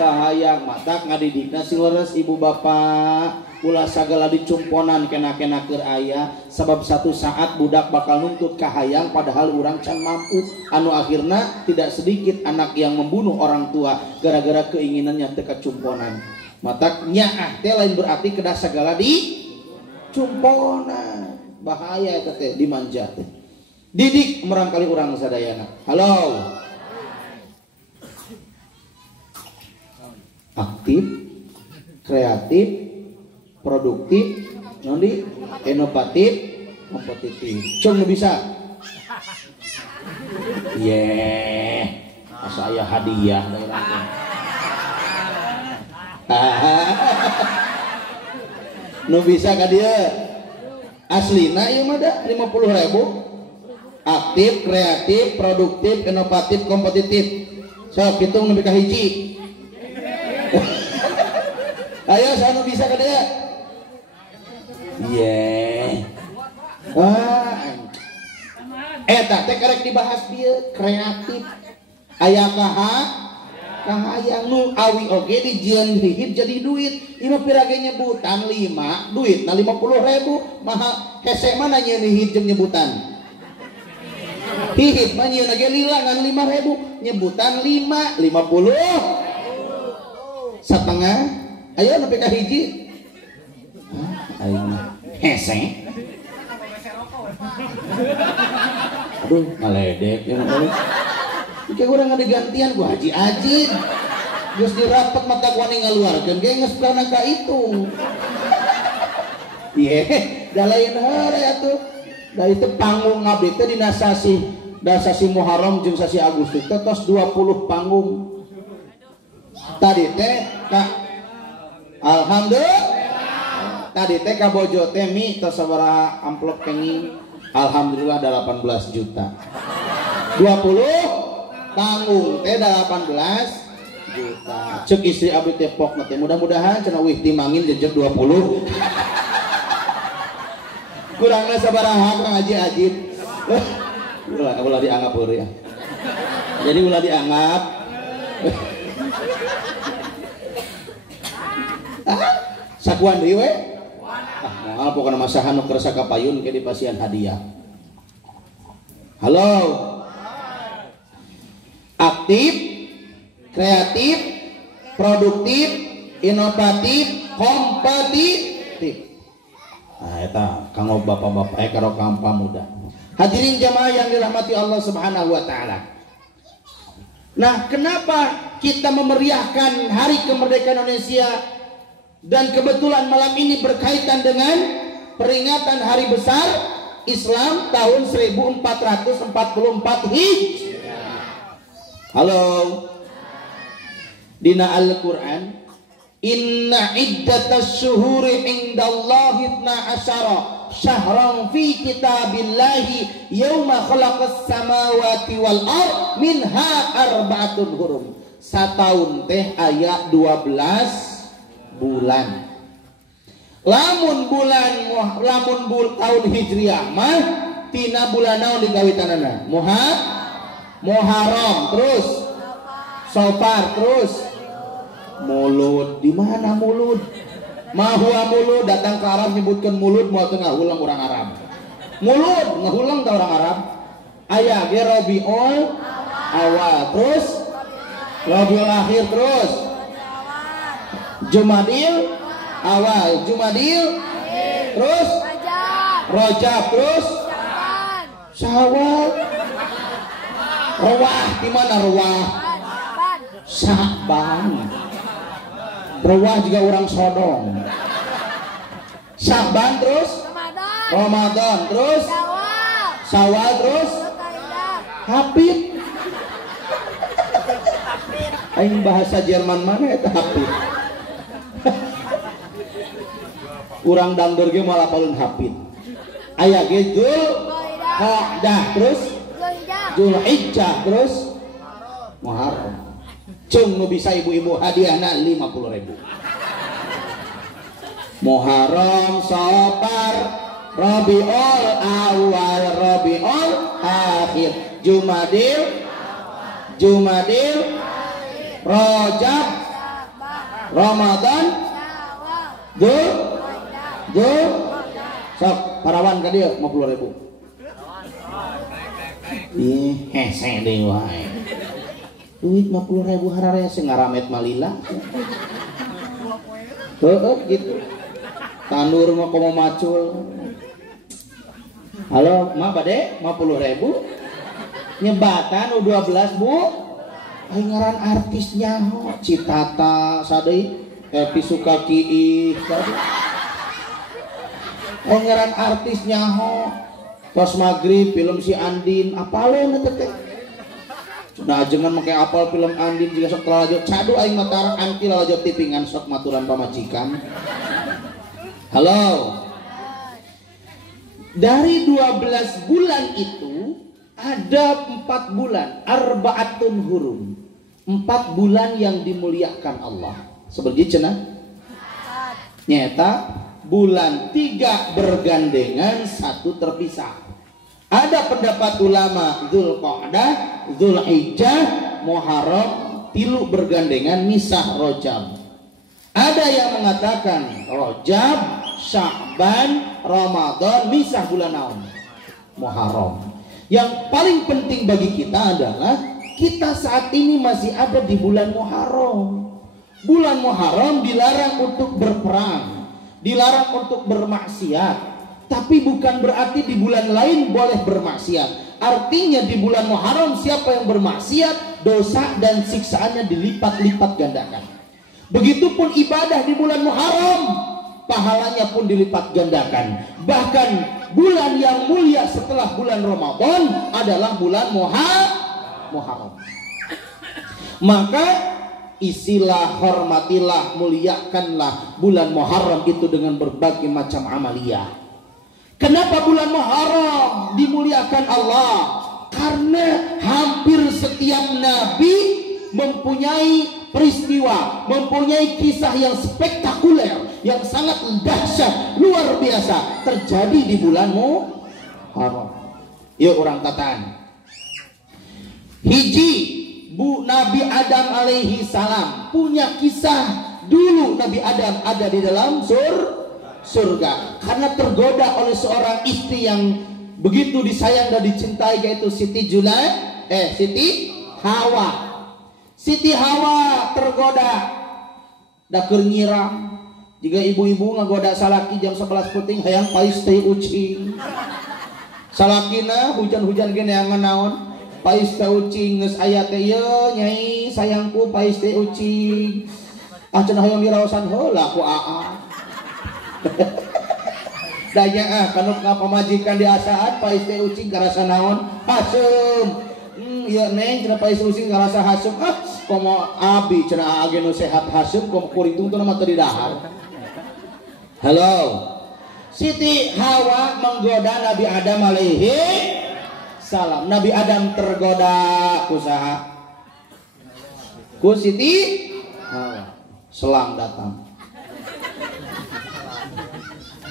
kahayang matak ngadidikna sing leres ibu bapak ulah sagala dicumponan kena-kena keur aya sabab satu saat budak bakal nuntut kahayang padahal urang can mampu anu akhirna tidak sedikit anak yang membunuh orang tua gara-gara keinginannya teu kacumponan matak nyaah teh lain berarti kedah sagala dicumponan bahaya eta teh dimanja teh didik merangkali urang sadayana. Halo aktif kreatif produktif, nondi, inovatif, kompetitif. Cung bisa. Asa aya hadiah dari orang. Nu bisa ka dieu. Aslina ieu mah da 50.000. Aktif, kreatif, produktif, inovatif, kompetitif. Sok hitung nepi ka hiji. Ayo sanu bisa ka dieu. Eta teh karek dibahas dia kreatif aya kahayang nu awi oge dijieun hihit jadi duit ieu pirage nyebutan 5 duit na 50.000 maha hese mana nyieun hihit jeung nyebutan hihit mah nyieun ge lila ngan 5.000 nyebutan 50 setengah ayo nepi ka hiji aing hese aduh ngaledek ya kayak urang ada gantian gua haji ajin geus dirapet mata gua ngaluarkeun ge geus kana ka itu da lain heure atuh da itu panggung ngabdi teh dina sasi Muharram jeung sasi Agustus teh tos 20 panggung tadi teh ka alhamdulillah tadi teh ka bojo teh mi tos sabaraha amplop kenging alhamdulillah 18 juta 20 tanggung teh 18 juta. Cek istri abdi teh pok nanti mudah-mudahan cenah wih timangin jejeg 20. Kurangna sabaraha Kang Haji Ajit. Ulah dianggap heureuy ya. Jadi ulah dianggap. Sakuan deui we. Moal pokona masahan nu kerasa kapayun ke dipasihan hadiah. Halo. Aktif, kreatif, produktif, inovatif, kompetitif. Nah, eta kanggo bapak-bapak karo kaum pamuda. Hadirin jamaah yang dirahmati Allah Subhanahu wa taala. Nah, kenapa kita memeriahkan Hari Kemerdekaan Indonesia dan kebetulan malam ini berkaitan dengan peringatan Hari Besar Islam tahun 1444 Hijriah. Halo. Dina Al-Qur'an, inna iddatas syuhuri indallahi 12 syahran fi kitabillahi yauma khalaqas samawati wal ard minha arba'atun hurum. Sataun teh aya 12 bulan. Lamun tahun Hijriah mah tina bulan naon digawitanana? Muharram, terus Safar, terus Mulud. Di mana Mulud? Mahua Mulud, datang ke Arab nyebutkan Mulud mau tengah ulang orang Arab. Mulud ngahulang ke orang Arab. Aya ge Rabiul Awal, terus Rabiul Akhir, terus Jumadil Awal, Jumadil, terus Rajab, terus Syawal. Rawah, di mana Rawah? Sya'ban. Rawah juga orang Sodom. Sya'ban, terus Ramadan, terus Syawal, terus Hafid. Aing bahasa Jerman mana eta Hafid? Urang dangdur ge malah paling Hafid. Aya ge Dzulqa'dah, terus Dzulhijjah, terus Muharram. Cung nu bisa ibu-ibu hadiahna 50.000. Muharram, Safar, Rabiul Awal, Rabiul Akhir, Jumadil, Rajab, Ramadan, sok parawan ka dieu 50.000. Ih, hese deui wae. Duit 50.000 harare sing ngaramet malila. Heeh gitu. Tanur mah komo macul. Halo, mah bade 50.000. Nyebatan U12, Bu. Aing ngaran artisnya ho, Citata sadeui, Epi Sukaki tadi. Aing ngaran artisnya ho. Pas maghrib film si Andin, apaleun eta teh? Nah jangan make apal film Andin juga sok lalajo cadu aing matarak anti lalajo tipingan sok maturan pamajikan. Halo. Dari 12 bulan itu ada 4 bulan arba'atun hurum. 4 bulan yang dimuliakan Allah. Seperti cenah nyata bulan 3 bergandengan, 1 terpisah. Ada pendapat ulama Dzulqa'dah, Dzulhijjah, Muharram, 3 bergandengan misah Rajab. Ada yang mengatakan Rajab, Sya'ban, Ramadan misah bulan naon? Muharram. Yang paling penting bagi kita adalah kita saat ini masih ada di bulan Muharram. Bulan Muharram dilarang untuk berperang, dilarang untuk bermaksiat. Tapi bukan berarti di bulan lain boleh bermaksiat. Artinya di bulan Muharram siapa yang bermaksiat, dosa dan siksaannya dilipat-lipat gandakan. Begitupun ibadah di bulan Muharram, pahalanya pun dilipat gandakan. Bahkan bulan yang mulia setelah bulan Ramadan adalah bulan Muharram. Maka isilah, hormatilah, muliakanlah bulan Muharram itu dengan berbagai macam amaliyah. Kenapa bulan Muharram dimuliakan Allah? Karena hampir setiap nabi mempunyai peristiwa, mempunyai kisah yang spektakuler, yang sangat dahsyat, luar biasa terjadi di bulan Muharram. Yuk orang tatan. Hiji, Bu Nabi Adam alaihi salam punya kisah dulu. Nabi Adam ada di dalam surga karena tergoda oleh seorang istri yang begitu disayang dan dicintai, yaitu Siti Hawa. Siti Hawa tergoda daker nyiram. Jika ibu-ibu ngagoda salaki jam 11 puting hayang pais teh ucing. Salakina hujan-hujan gini yang naon pais teh ucing geus aya teh ye nyai sayangku pais teh ucing. Ah cenah hayang diraosan heula ku aa. Daya kanu ka pamajikan di asaan pais teh ucing karasa naon hasem. Ieu neng cenah pais ucing karasa hasem. Komo abi cenah age nu sehat hasem komo kuritung teh mah teu didahar. Halo. Siti Hawa menggoda Nabi Adam alaihi salam. Nabi Adam tergoda kusaha? Ku Siti Hawa. Selang datang.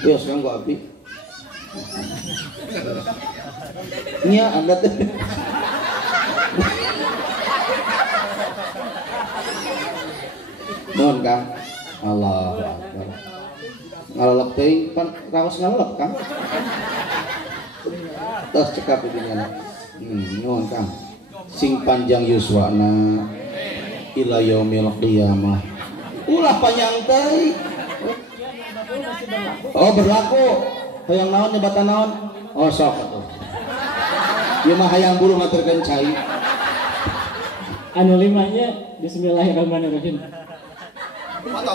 Ya sekarang gua api. Nya Anda tuh. Mohon Kang. Allahu Akbar. Ngalelep teuing pan kaos ngalelep Kang. Tos cekap idinya. Nuhun Kang. Sing panjang yuswana ila yaumil qiyamah. Ulah panjang teuing. Oh berlaku. Hayang naon nyebatan naon? Oh sok atuh. Ieu mah hayang buru ngaturkeun cai. Anu limanya bismillahirrahmanirrahim. Foto.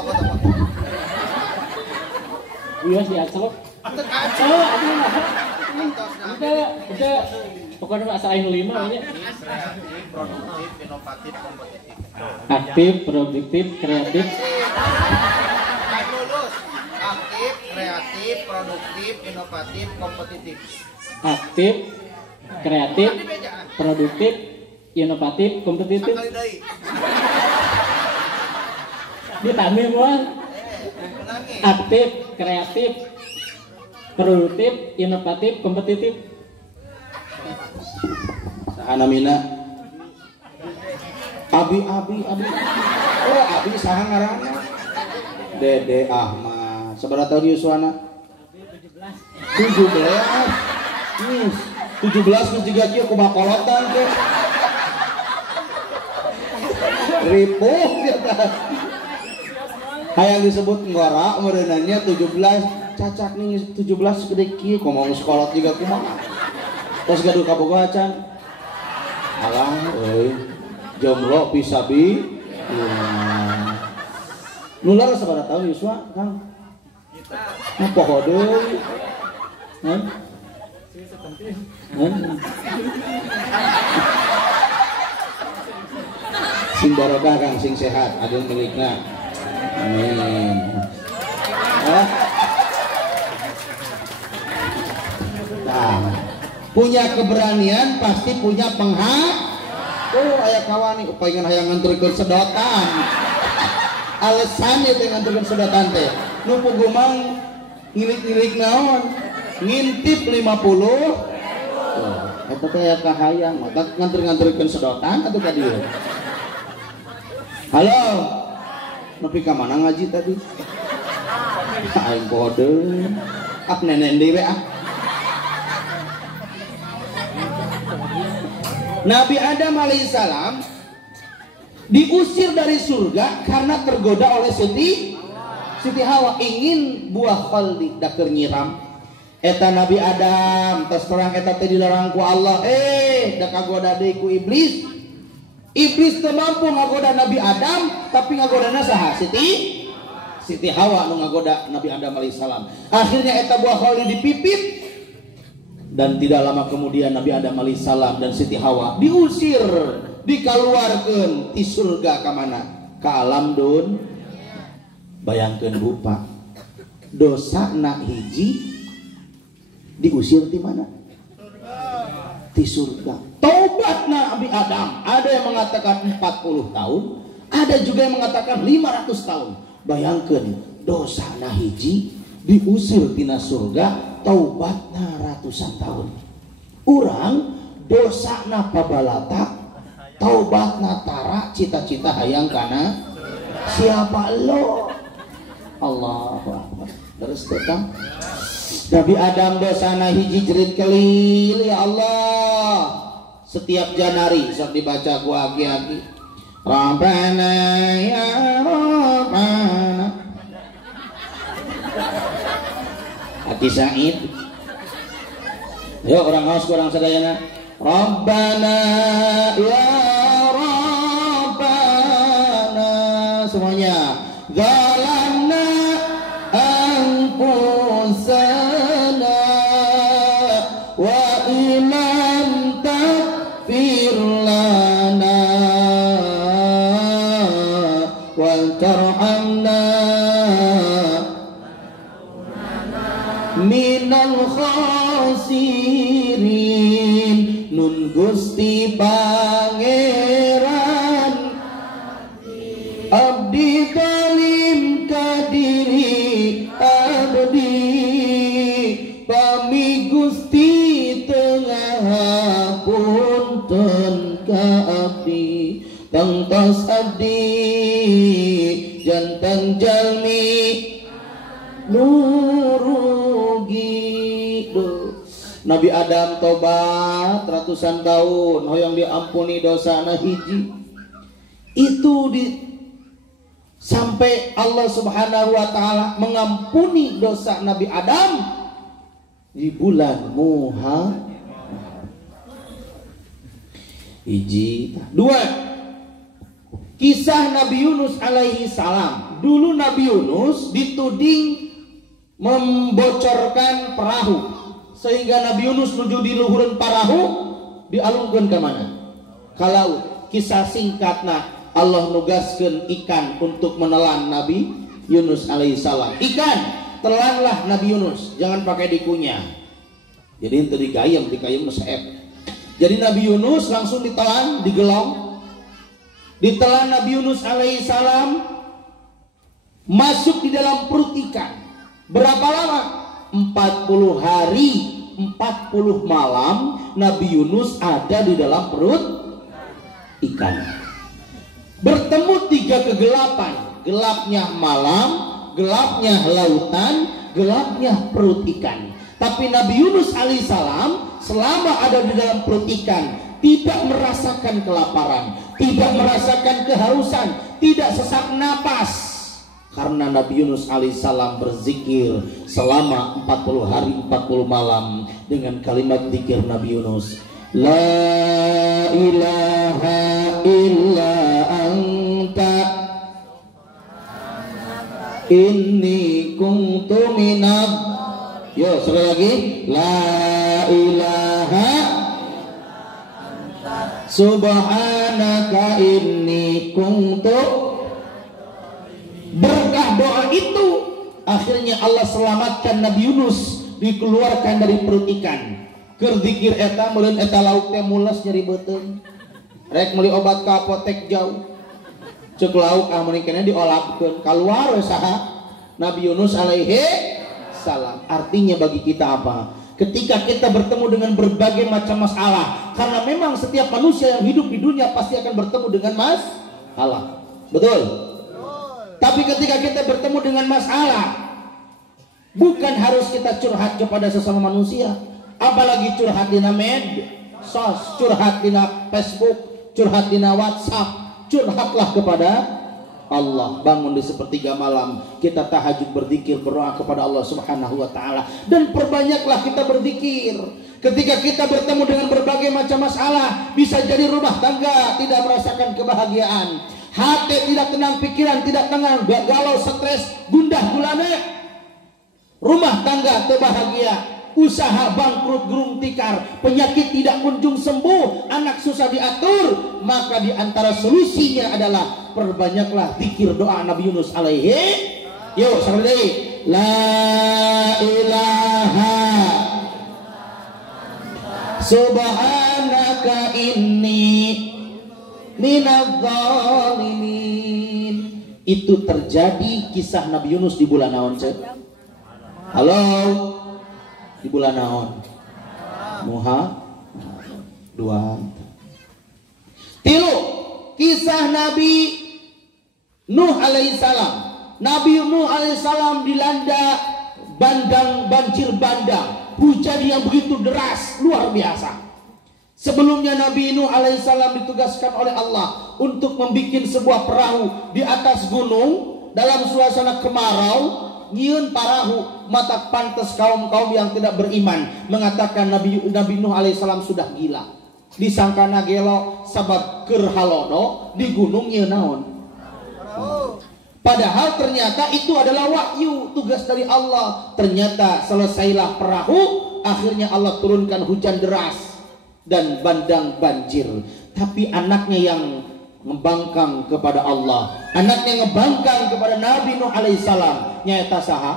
Wios di aclok. Oh, itu pokoknya asa anu lima nya. Produktif, inovatif, kompetitif. Aktif, produktif, kreatif. Lulus. Aktif, kreatif, produktif, inovatif, kompetitif. Aktif, kreatif, produktif, inovatif, kompetitif. Sekali deui. Ditambah moal. Aktif, kreatif, produktif, inovatif, kompetitif. Sahana mina Abi. Oh Abi saha ngaranna? Dede Ahmad. Sabaraha tahun yuswana? 17. Nih, 17 geus jiga kieu kumaha kolotan teh. Ripuh eta. Hayang disebut ngora meureunanya 17 cacak nih 17 gede kieu kumaha geus kolot juga kumaha. Tos gaduh kabogoh acan. Alah euy. Jomblo pisabi. Nular sabaraha tahu Yuswa, Kang? Apa deui? Sing barokah Kang, sing sehat, adeun milikna. Amin. Nah, punya keberanian pasti punya Oh, aya kawani upayan hayang nganturkeun sedotan. Alasan itu nganturkeun sedotan teh. Nu pugumang ngilik-ngilik naon? Ngintip 50. Eta teh aya kahayang, maka ngantur-nganturkeun sedotan atuh ka dieu. Halo. Nepi ka mana ngaji tadi? Aing kode. Nenen dewe ah. Nabi Adam alaihissalam diusir dari surga karena tergoda oleh Siti Hawa, ingin buah khaldi daker nyiram. Eta Nabi Adam tos terang eta teh dilarang ku Allah, da kagoda deui ku iblis. Iblis teu mampu ngagoda Nabi Adam, tapi ngagodana saha? Siti Hawa nu ngagoda Nabi Adam alaihissalam. Akhirnya eta buah khaldi dipipit. Dan tidak lama kemudian Nabi Adam alaihissalam dan Siti Hawa diusir, dikeluarkan di surga ke mana? Ke alam dun. Bayangkan bupa, dosa nak hiji diusir di mana? Di surga. taubat Nabi Adam. Ada yang mengatakan 40 tahun, ada juga yang mengatakan 500 tahun. Bayangkan dosa na hiji diusir tina surga, taubatna ratusan tahun. Urang dosa na pabalatak, taubatna tara, cita-cita hayang kana siapa lo? Allahu Akbar. Terus tetang Nabi Adam dosana hiji jerit kelil, ya Allah. Setiap Janari sok dibaca ku aki-aki. Rabbana ya Rabbana. Aki Said. Yo orang haus kurang sadayana. Rabbana ya Rabbana. Semuanya. Zalamna anfusana wa ilam taghfir lana wa tarhamna minal khasirin. Nun Gusti Pangeran abdi zalim kadiri abdi pami Gusti tengah punten ka abdi tangtos abdi jantan jalmi nurugi. Nabi Adam tobat ratusan tahun hoyong diampuni dosa na hiji. Itu sampai Allah Subhanahu wa taala mengampuni dosa Nabi Adam di bulan Muharram. Hiji, dua, kisah Nabi Yunus alaihi salam. Dulu Nabi Yunus dituding membocorkan perahu, sehingga Nabi Yunus menuju di luhureun perahu dialungkeun ke mana? Ka laut. Kisah singkatna Allah nugaskeun ikan untuk menelan Nabi Yunus alaihissalam. Ikan telanlah Nabi Yunus, jangan pakai dikunyah. Jadi itu digayem seep. Jadi Nabi Yunus langsung ditelan, digelong. Ditelan Nabi Yunus alaihissalam, masuk di dalam perut ikan. Berapa lama? 40 hari 40 malam Nabi Yunus ada di dalam perut ikan. Bertemu tiga kegelapan, gelapnya malam, gelapnya lautan, gelapnya perut ikan. Tapi Nabi Yunus alaihissalam selama ada di dalam perut ikan tidak merasakan kelaparan, tidak merasakan kehausan, tidak sesak napas. Karena Nabi Yunus alaihissalam berzikir selama 40 hari 40 malam dengan kalimat zikir Nabi Yunus, La ilaha illa anta inni kuntu minab. Yo sekali lagi, La ilaha subhanaka inni kuntu. Berkah doa itu akhirnya Allah selamatkan Nabi Yunus, dikeluarkan dari perut ikan. Keur zikir eta meureun eta lauk teh mules nyeri beuteung. Rek meuli obat ka apotek jauh. Ceuk lauk amun keneh diolapkeun kaluar we saha? Nabi Yunus alaihi salam. Artinya bagi kita apa? Ketika kita bertemu dengan berbagai macam masalah, karena memang setiap manusia yang hidup di dunia pasti akan bertemu dengan masalah. Betul? Tapi ketika kita bertemu dengan masalah, bukan harus kita curhat kepada sesama manusia, apalagi curhat di medsos, curhat di Facebook, curhat di WhatsApp. Curhatlah kepada Allah. Bangun di sepertiga malam, kita tahajud berzikir, berdoa kepada Allah Subhanahu wa taala, dan perbanyaklah kita berzikir. Ketika kita bertemu dengan berbagai macam masalah, bisa jadi rumah tangga tidak merasakan kebahagiaan, hati tidak tenang, pikiran tidak tenang, galau, stres, gundah gulana, rumah tangga teu bahagia, usaha bangkrut gulung tikar, penyakit tidak kunjung sembuh, anak susah diatur. Maka di antara solusinya adalah perbanyaklah zikir doa Nabi Yunus alaihi. Yuk sekali lagi, La ilaha subhanaka subhanaka inni minadz-dzalimin. Itu terjadi kisah Nabi Yunus di bulan naon, cek? Halo, di bulan naon? Dua. Tilu, kisah Nabi Nuh alaihissalam. Nabi Nuh alaihissalam dilanda bandang banjir bandang, hujan yang begitu deras, luar biasa. Sebelumnya Nabi Nuh alaihissalam ditugaskan oleh Allah untuk membuat sebuah perahu di atas gunung dalam suasana kemarau. Nyieun parahu, mata pantas kaum-kaum yang tidak beriman mengatakan Nabi Nuh alaihissalam sudah gila. Disangkana gelo sabab keur halodo di gunung nyieun naon. Padahal ternyata itu adalah wahyu, tugas dari Allah. Ternyata selesailah perahu, akhirnya Allah turunkan hujan deras dan bandang banjir. Tapi anaknya yang membangkang kepada Allah, anaknya ngebangkang kepada Nabi Nuh alaihissalam, nyaeta saha?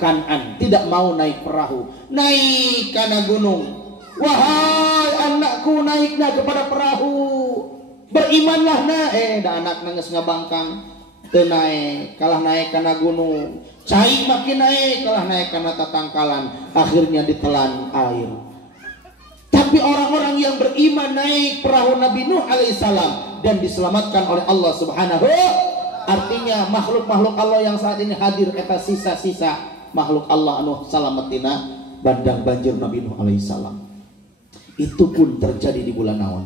Kanan, tidak mau naik perahu, naik kana gunung. Wahai anakku, naiklah kepada perahu, berimanlah na. Da anak nangis ngabangkang, teu naik, kalah naik kana gunung. Cai makin naik, kalah naik kana tatangkalan, akhirnya ditelan air. Tapi orang-orang yang beriman naik perahu Nabi Nuh alaihissalam dan diselamatkan oleh Allah subhanahu. Artinya makhluk-makhluk Allah yang saat ini hadir eta sisa-sisa makhluk Allah anu salamatina bandang banjir Nabi Nuh alaihissalam. Itu pun terjadi di bulan naon?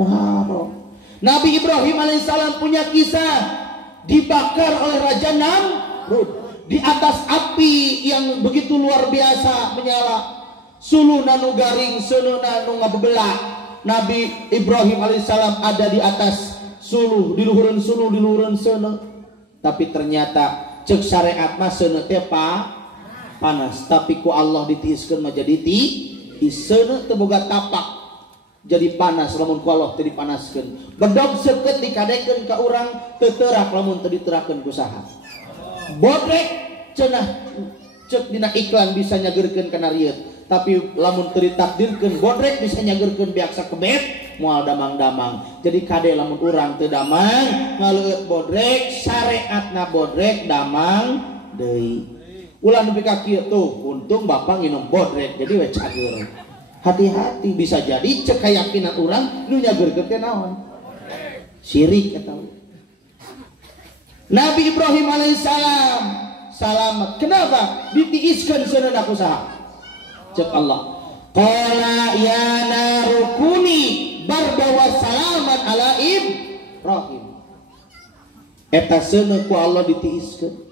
Muharram. Nabi Ibrahim alaihissalam punya kisah, dibakar oleh Raja Namrud di atas api yang begitu luar biasa menyala. Sulu nanu garing, sulu nanu ngabebelah. Nabi Ibrahim alaihissalam ada di atas sulu, di luhureun sulu, di luhureun seuneu. Tapi ternyata cek syariat mah seuneu teh panas, tapi ku Allah ditiiskeun mah jadi seuneu teu boga tapak. Jadi panas lamun ku Allah teu dipanaskeun. Bedog seukeut dikadekeun ka urang teu teurak lamun teu diterakeun ku saha. Bodrek cenah cek dina iklan bisa nyageurkeun kana rieut. Tapi lamun teu ditakdirkeun bodrek bisa nyageurkeun biaksa kebet moal damang-damang. Jadi kade lamun urang teu damang ngaleueut bodrek, syariatna bodrek damang deui. Ulah nepi ka kieu tuh, untung bapak nginum bodrek jadi we cager. Hati-hati, bisa jadi cek keyakinan urang nu nyageurkeun teh naon? Syirik eta. Nabi Ibrahim alaihissalam salamet. Kenapa? Ditiiskeun seuneu ku saha? Cek Allah, qala ya narukuni barda wa salaman ala Ibrahim. Eta seuneu ku Allah ditiiskeun.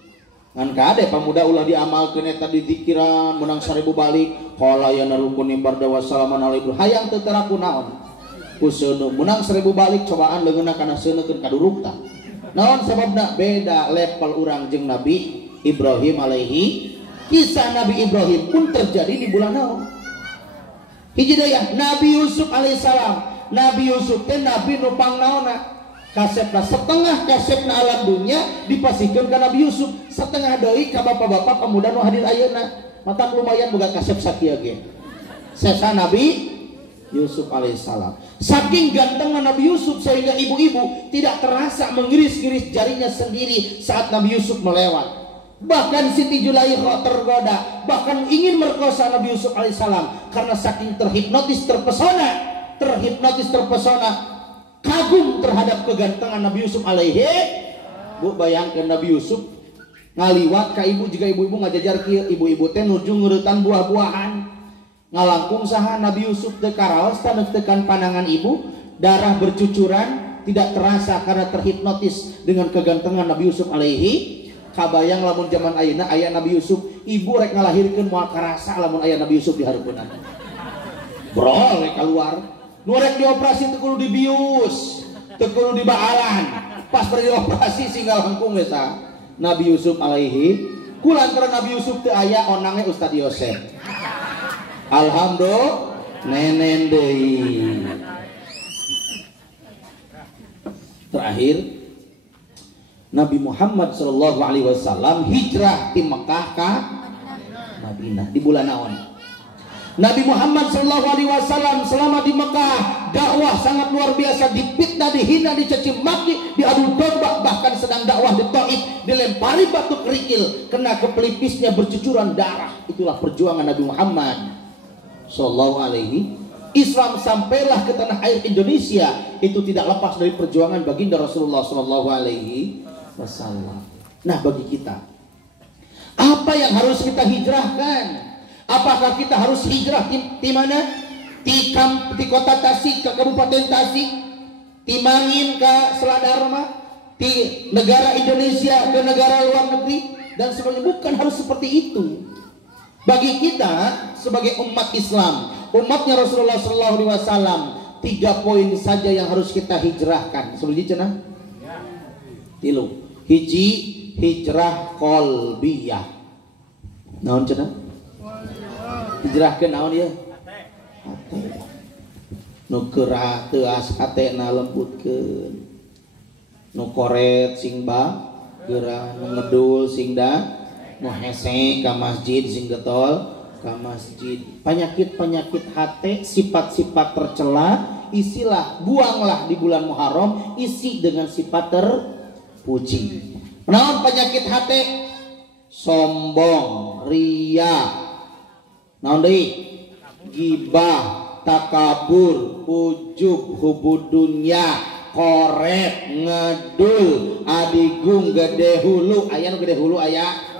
Ngan kade pamuda ulah diamalkeun eta di zikiran menang 1000 balik. Qala ya narukuni barda wa salaman ala Ibrahim. Hayang teu teraku naon? Ku seuneu menang 1000 balik cobaan leungeunna kana seuneukeun kaduruk tah. Naon sababna? Beda level urang jeung Nabi Ibrahim alaihi. Kisah Nabi Ibrahim pun terjadi di bulan naon? Hiji daya Nabi Yusuf alaihissalam. Nabi Yusuf teh nabi nu pangnaonna kasepna setengah kasepna alam dunia dipasikeun ka Nabi Yusuf, setengah deui ka bapak-bapak pemuda nu hadir ayeuna. Mata lumayan boga kasep sakieu ge. Sesa Nabi Yusuf alaihissalam. Saking gantengnya Nabi Yusuf sehingga ibu-ibu tidak terasa mengiris-iris jarinya sendiri saat Nabi Yusuf melewat. Bahkan Siti Julaikha tergoda, bahkan ingin merkosa Nabi Yusuf alaihissalam karena saking terhipnotis terpesona, kagum terhadap kegantengan Nabi Yusuf alaihi. Bu bayangkan Nabi Yusuf ngaliwat ka ibu, jika ibu-ibu ngajajar kieu, ibu-ibu teh nuju ngeuretan buah-buahan. Ngalangkung saha Nabi Yusuf teu karaos tekan pandangan ibu, darah bercucuran, tidak terasa karena terhipnotis dengan kegantengan Nabi Yusuf alaihi. Kabayang lamun zaman ayeuna aya Nabi Yusuf, ibu rek ngalahirkeun moal karasa lamun aya Nabi Yusuf di hareupeunna. Brol rek keluar. Nu rek dioperasi teu kudu dibius, teu kudu dibaalan. Pas bari dioperasi singgal langkung we sa Nabi Yusuf alaihi. Kulantaran Nabi Yusuf teu aya onangnya Ustaz Yosef. Alhamdulillah nenen deui. Terakhir Nabi Muhammad sallallahu alaihi wasallam hijrah di Mekah ka Madinah di bulan naon? Nabi Muhammad SAW selama di Mekah dakwah sangat luar biasa, dipitnah, dihina, dicaci maki, diadu domba, bahkan sedang dakwah di Taif dilempari batu kerikil, kena ke pelipisnya bercucuran darah. Itulah perjuangan Nabi Muhammad SAW. Islam sampailah ke tanah air Indonesia itu tidak lepas dari perjuangan baginda Rasulullah SAW. Nah, bagi kita, apa yang harus kita hijrahkan? Apakah kita harus hijrah di mana? Di kota Tasik ke Kabupaten Tasik, di Mangin ke Selat Dharma, di negara Indonesia ke negara luar negeri dan sebagainya? Bukan harus seperti itu. Bagi kita sebagai umat Islam, umatnya Rasulullah SAW, 3 poin saja yang harus kita hijrahkan. Sebelum cenah? Tilu. Hiji, hijrah qalbiyah. Naon cenah? Hijrahkeun naon ieu? Hate. Nu keurah teu as hatena lembutkeun. Nu koret sing geurah, nu ngedul sing nu hese ka masjid sing getol ka masjid. Penyakit-penyakit hate, sifat-sifat tercela, isilah, buanglah di bulan Muharram, isi dengan sifat terpuji. Naon penyakit hate? Sombong, riya, naon deui? Gibah, takabur, ujub, hubud dunya, koret, ngedul, adigung, gede hulu. Aya nu gede hulu aya.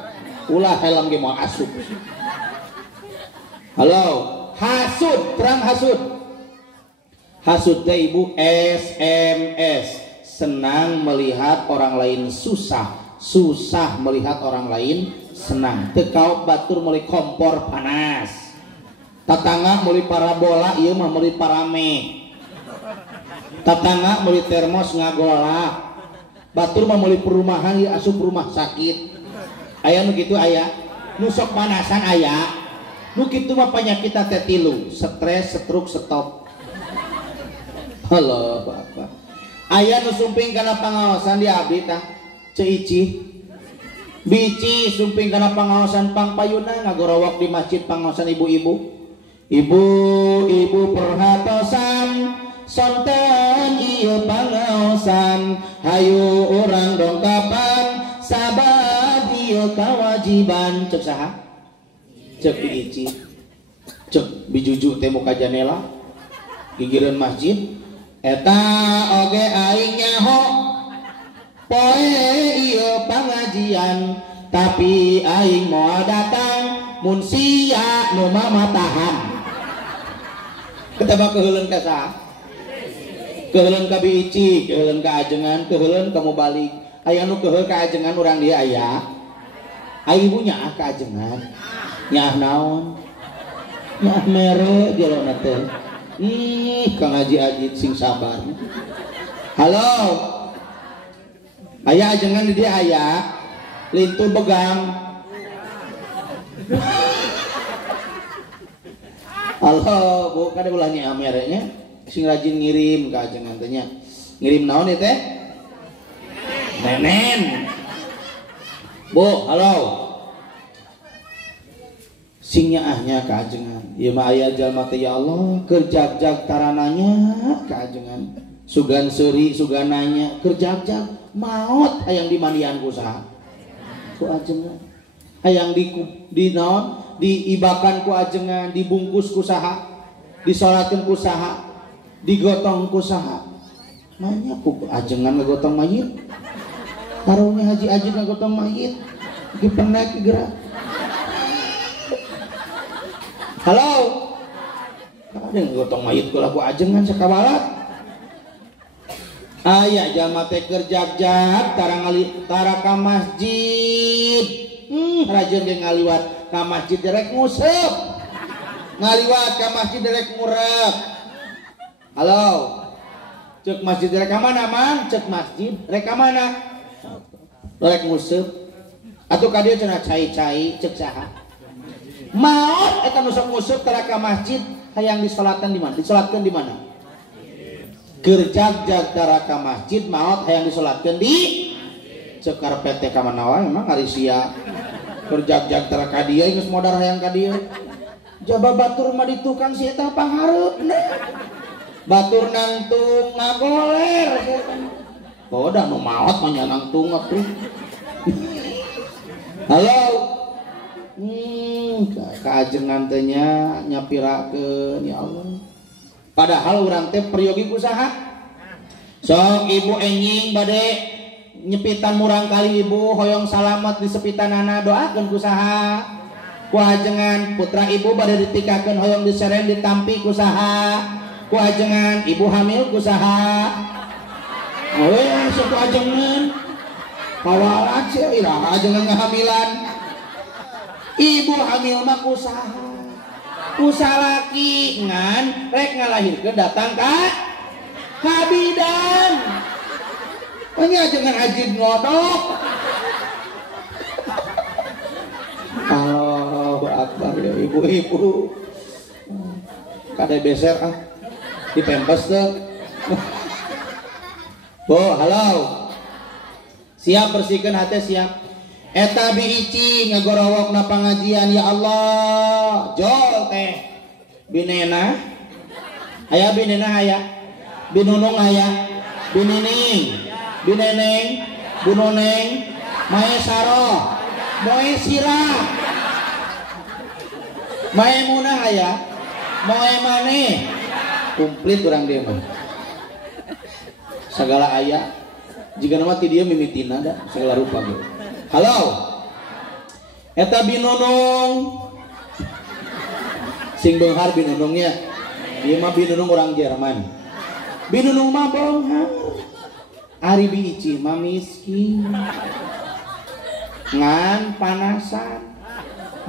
Ulah helm ge moal asup. Halo, hasud, terang hasud. Hasud teh ibu SMS, senang melihat orang lain susah, susah melihat orang lain senang. Tekau batur meuli kompor panas, tatangga meuli parabola, ieu mah meuli parame. Tatangga meuli termos ngagolak, batur mah meuli perumahan, ieu asup rumah sakit. Aya nu kitu aya, nu sok panasan aya. Nu kitu mah penyakit teh tilu, stres, stroke, stop. Halo Bapak. Aya nu sumping kana pangaosan di abdi tah, ceuicih. Bici sumping kana pangaosan pangpayuna ngagorowok di masjid pangaosan ibu-ibu. Ibu-ibu perhatosan sonten ieu pangaosan, hayu urang dongkapan sabad ieu kawajiban. Cek saha? Cek bici. Cek bijuju teh muka janela gigireun masjid. Eta oge aing nyaho poe ieu pangajian, tapi aing moal datang mun sia nu mamatahan. Ketebak keheuleun ka saha? Keheuleun ka bici, keheuleun ka ajengan, keheuleun ka mubalik. Aya nu keheul ka ajengan urang dieu aya. Ai ibu nyaah ka ajengan. Nyaah naon? Nyaah mere jelona teh. Kang Haji Ajit sing sabar. Halo. Aya ajengan di dia aya. Lintu begang. Halo, Bu, kada ulah nya amerenya sing rajin ngirim ka ajengan teh nya. Ngirim naon ieu teh? Nenen. Bu, halo. Sing nyaahnya ka ajengan. Ieu mah aya jalma teh ya Allah kerjag-jag tarananya ka ajengan. Sugan seuri sugananya kerjag-jag maot hayang dimandian ku saha? Ku ajengan. Hayang di naon? Diibakan ku ajengan, dibungkus ku saha, disolatkeun ku saha, digotong ku saha. Manya ku ajengan ngagotong mayit. Karunya Haji Ajit ngagotong mayit. Ki penek gerak. Halo. Ada ngagotong mayit ku laku ajengan sakabalat. Aya jalma teh kerjag-jag tara ka masjid. Rajin ge ngaliwat ka masjid derek nguseup, ngaliwat ka masjid derek ngurep. Halo, cek masjid derek ka mana man? Cek masjid rek ka mana? Derek nguseup. Atuh ka dieu cenah cai-cai cek saha? Maot eta nu sok nguseup tara ka masjid hayang disolatkeun di mana? Disolatkeun di mana? Kerjag-jag tara ka masjid maot hayang disolatkeun di cek karpet teh ka mana wae emang ari sia. Kerjag-jag tara ka dieu geus modar hayang ka dieu. Jaba batur mah di tukang si eta panghareupna. Batur nangtung ngagoler. Boda nu maot mah nya nangtung atuh. Halo. Kaajengan teh nya nyapirakeun ya Allah. Padahal urang teh peryogi usaha. Sok ibu enjing bade nyepitan murang kali ibu hoyong salamet di sepitanana doakeun kusaha. Kuajengan putra ibu bade ditikakeun hoyong diseren ditampi kusaha. Kuajengan ibu hamil kusaha. Oh, sok kuajengan. Kawalat sih iraha ajengan ngahamilan. Ibu hamil mah kusaha. Kusaha laki ngan rek ngalahirkeun datang ka bidan. Nya jangan ajib ngodok. Allahu Akbar ya ibu-ibu. Kada beser ah. Dipempes teh. Bo, halo. Siap bersihkeun hate siap. Eta biici ngagorowokna pangajian ya Allah. Jol teh. Binena. Aya binena aya. Binunung aya. Binining. Bineneng. Bunoneng. Mae saro. Moe sirah. Mae munah aya. Moe maneh. Komplit urang dia mah. Segala aya. Jika nama ti dia mimitina da segala rupa gitu. Halo. Eta binunung. Sing beunghar binunungnya. Ieu mah binunung orang Jerman. Binunung mah beunghar. Ari biici mah miskin. Ngan panasan.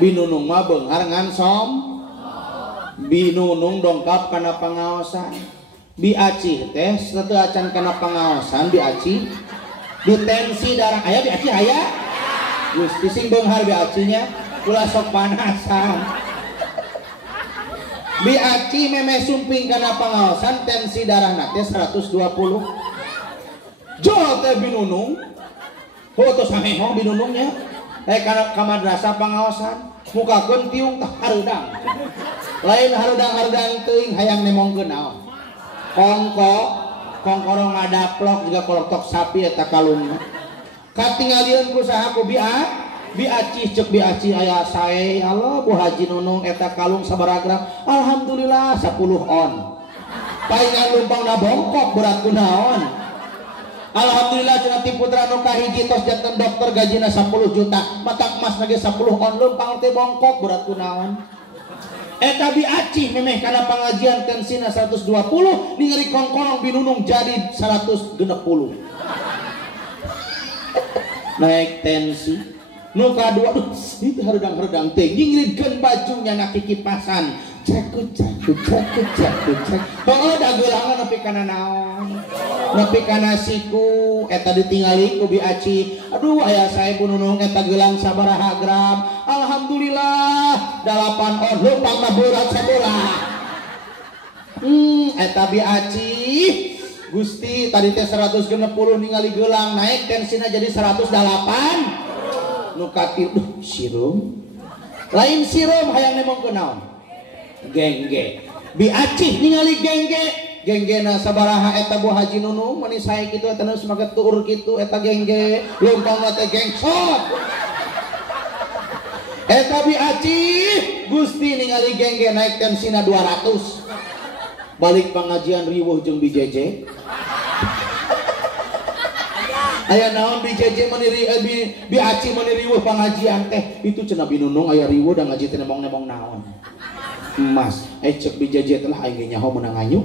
Binunung mah beunghar ngan binunung dongkap kana pangaosan. Biaci teh sateu acan kana pangaosan biaci ditensi darah aya biaci aya. Gusti sing beunghar biacinya ulah sok panasan. Biaci meme sumping kana pangaosan tensi darahna teh 120. Jol teh binunung. Foto sameho binunungnya. Kana madrasah pangaosan mukakeun tiung tah hareudang. Lain hareudang-hareudang teuing hayang nemongkeun naon. Kongkorong ngadaplok juga koloktok sapi eta kalungna. Katingalieun ku saha ku biaci cek biaci aya sae Allah Bu Haji Nunung eta kalung sabaraha gram. Alhamdulillah 10 on. Paingan lumpangna bongkok berat kunaon. Alhamdulillah cenah ti putra nu kahiji tos janten dokter gajina 10 juta. Matak emas lagi 10 on lumpang teh bongkok berat kunaon. Eta biaci memeh kana pangajian tensina 120 ningali kongkorong binunung jadi 160. Naik tensi nu kadua itu hareudang-hareudang teh ngingridkeun bajunya na kikipasan cekut heuh dagelangan nepi kana naon nepi kana siku eta ditingali ku biaci. Aduh aya sae Bu Nunung eta gelang sabaraha gram. Alhamdulillah 8 on lumpangna berat sabola. Eta biaci Gusti tadi teh 160 ningali gelang naik tensina jadi 108. Nu katil sirum. Lain sirum hayang nemongkeun naon? Gengge. Biaci ningali genggena sabaraha eta Bu Haji Nunung meni sae kitu eta geus make tuur kitu eta gengge lumpangna teh gengsot. Eta biaci Gusti ningali gengge naik tensina 200. Balik pengajian riweuh jeung BJJ. Aya naon BJJ meniri biaci meniriweuh pengajian teh itu cenah binunung aya riweuh da ngaji teh nemong-nemong naon. Emas, cek BJJ telah aing nyaho menang ayu.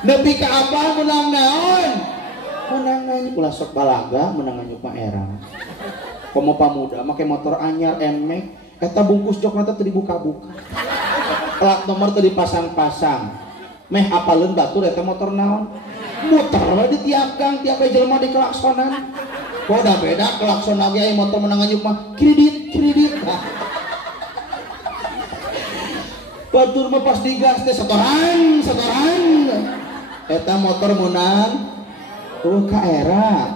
Nepi ka apa menang naon? Menang ayu ulah sok balaga menang ayu Pak Era. Komo pamuda make motor anyar emek eta bungkus jokna teh dibuka-buka. Plat nomor teh dipasang-pasang. Meh apaleun batur eta motor naon? Muter we di tiap gang tiap jelema di klaksonan. Boda beda klakson lagi aya motor menang ayu mah kredit. Batur mah pas digas teh setoran. Eta motor menang. Ka Era.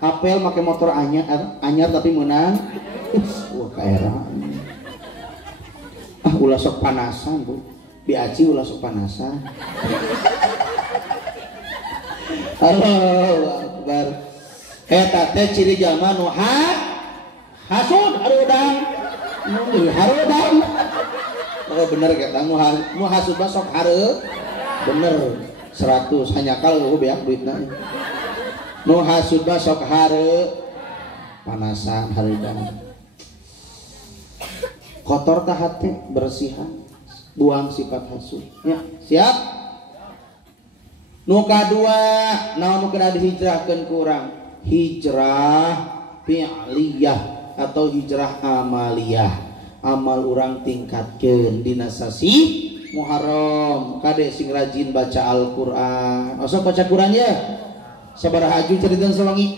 Apel make motor anyar tapi menang. Ka Era. Ulah sok panasan Bu, biaci ulah sok panasan. Allahu Akbar. Eta teh ciri jalma nu hasud harudang. Harudang. Oh bener kata nu hasud mah sok hareu. Bener 100 hanya kalau gue beak duitna. Nu hasud mah sok hareu. Panasan harudang. Kotor tah hati, bersihan, buang sifat hasud. Ya, siap. Nu kadua naon nu kena dihijrahkeun ku urang? Hijrah fi'liyah atau hijrah amaliyah. Amal urang tingkatkeun dina sasi Muharram. Kade sing rajin baca Al-Qur'an. Osok baca Qur'an ya. Sabaraha aju carita sawangi?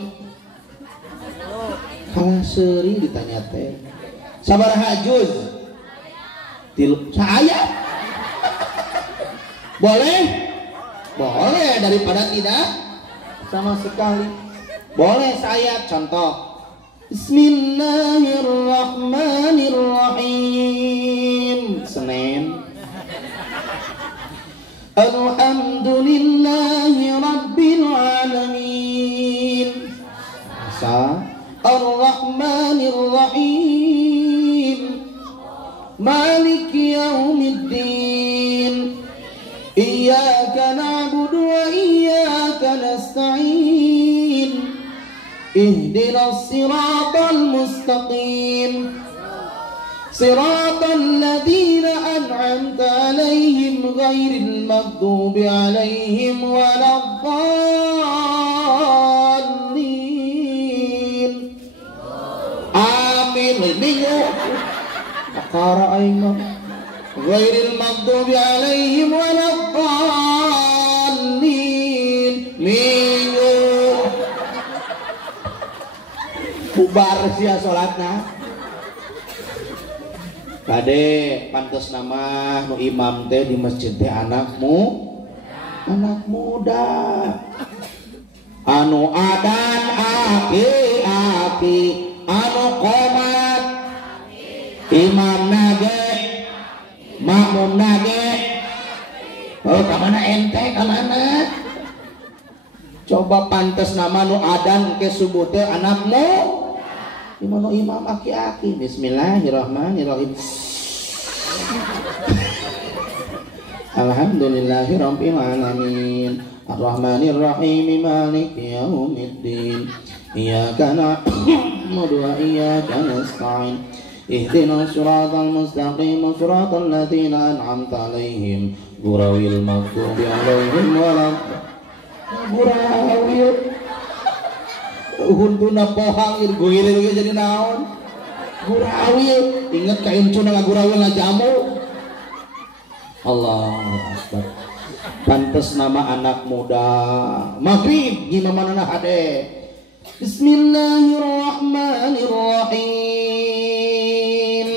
Kalah seuring ditanya teh. Sabaraha juz? Tilu ayat. Boleh? Boleh daripada tidak sama sekali. Boleh saya contoh. Bismillahirrahmanirrahim. Senin. Alhamdulillahi rabbil alamin. Selasa. Ar-Rahmanir-Rahim. Maliki yaumiddin. Iyyaka na'budu wa iyyaka nasta'in. Ihdinas siratal mustaqim. Siratal ladzina an'amta 'alaihim ghairil maghdubi 'alaihim waladdallin. Amin. Minggu. Akara aing mah. Ghairil maghdubi 'alaihim waladdallin. Minggu. Bubar sia salatna. Kade pantes nama nu imam teh di masjid teh anak muda. Anu adan aki anu qomat imam nage makmum nage. Oh kamana ente kamana? Coba pantes nama nu adan ke subuh teh anakmu. Imam imam aki-aki. Bismillahirrahmanirrahim. Alhamdulillahirabbil alamin. Arrahmanirrahim. Maliki yaumiddin. Iyyaka na'budu wa iyyaka nasta'in. Ihdinas siratal mustaqim. Siratal ladzina an'amta 'alaihim ghairil maghdubi 'alaihim waladdallin. Huntuna pohang irguil jadi naon gurawil. Ingat kaincuna ngagurawil na jamu. Allahu Akbar. Pantes nama anak muda maghrib gimana hade. Bismillahirrahmanirrahim.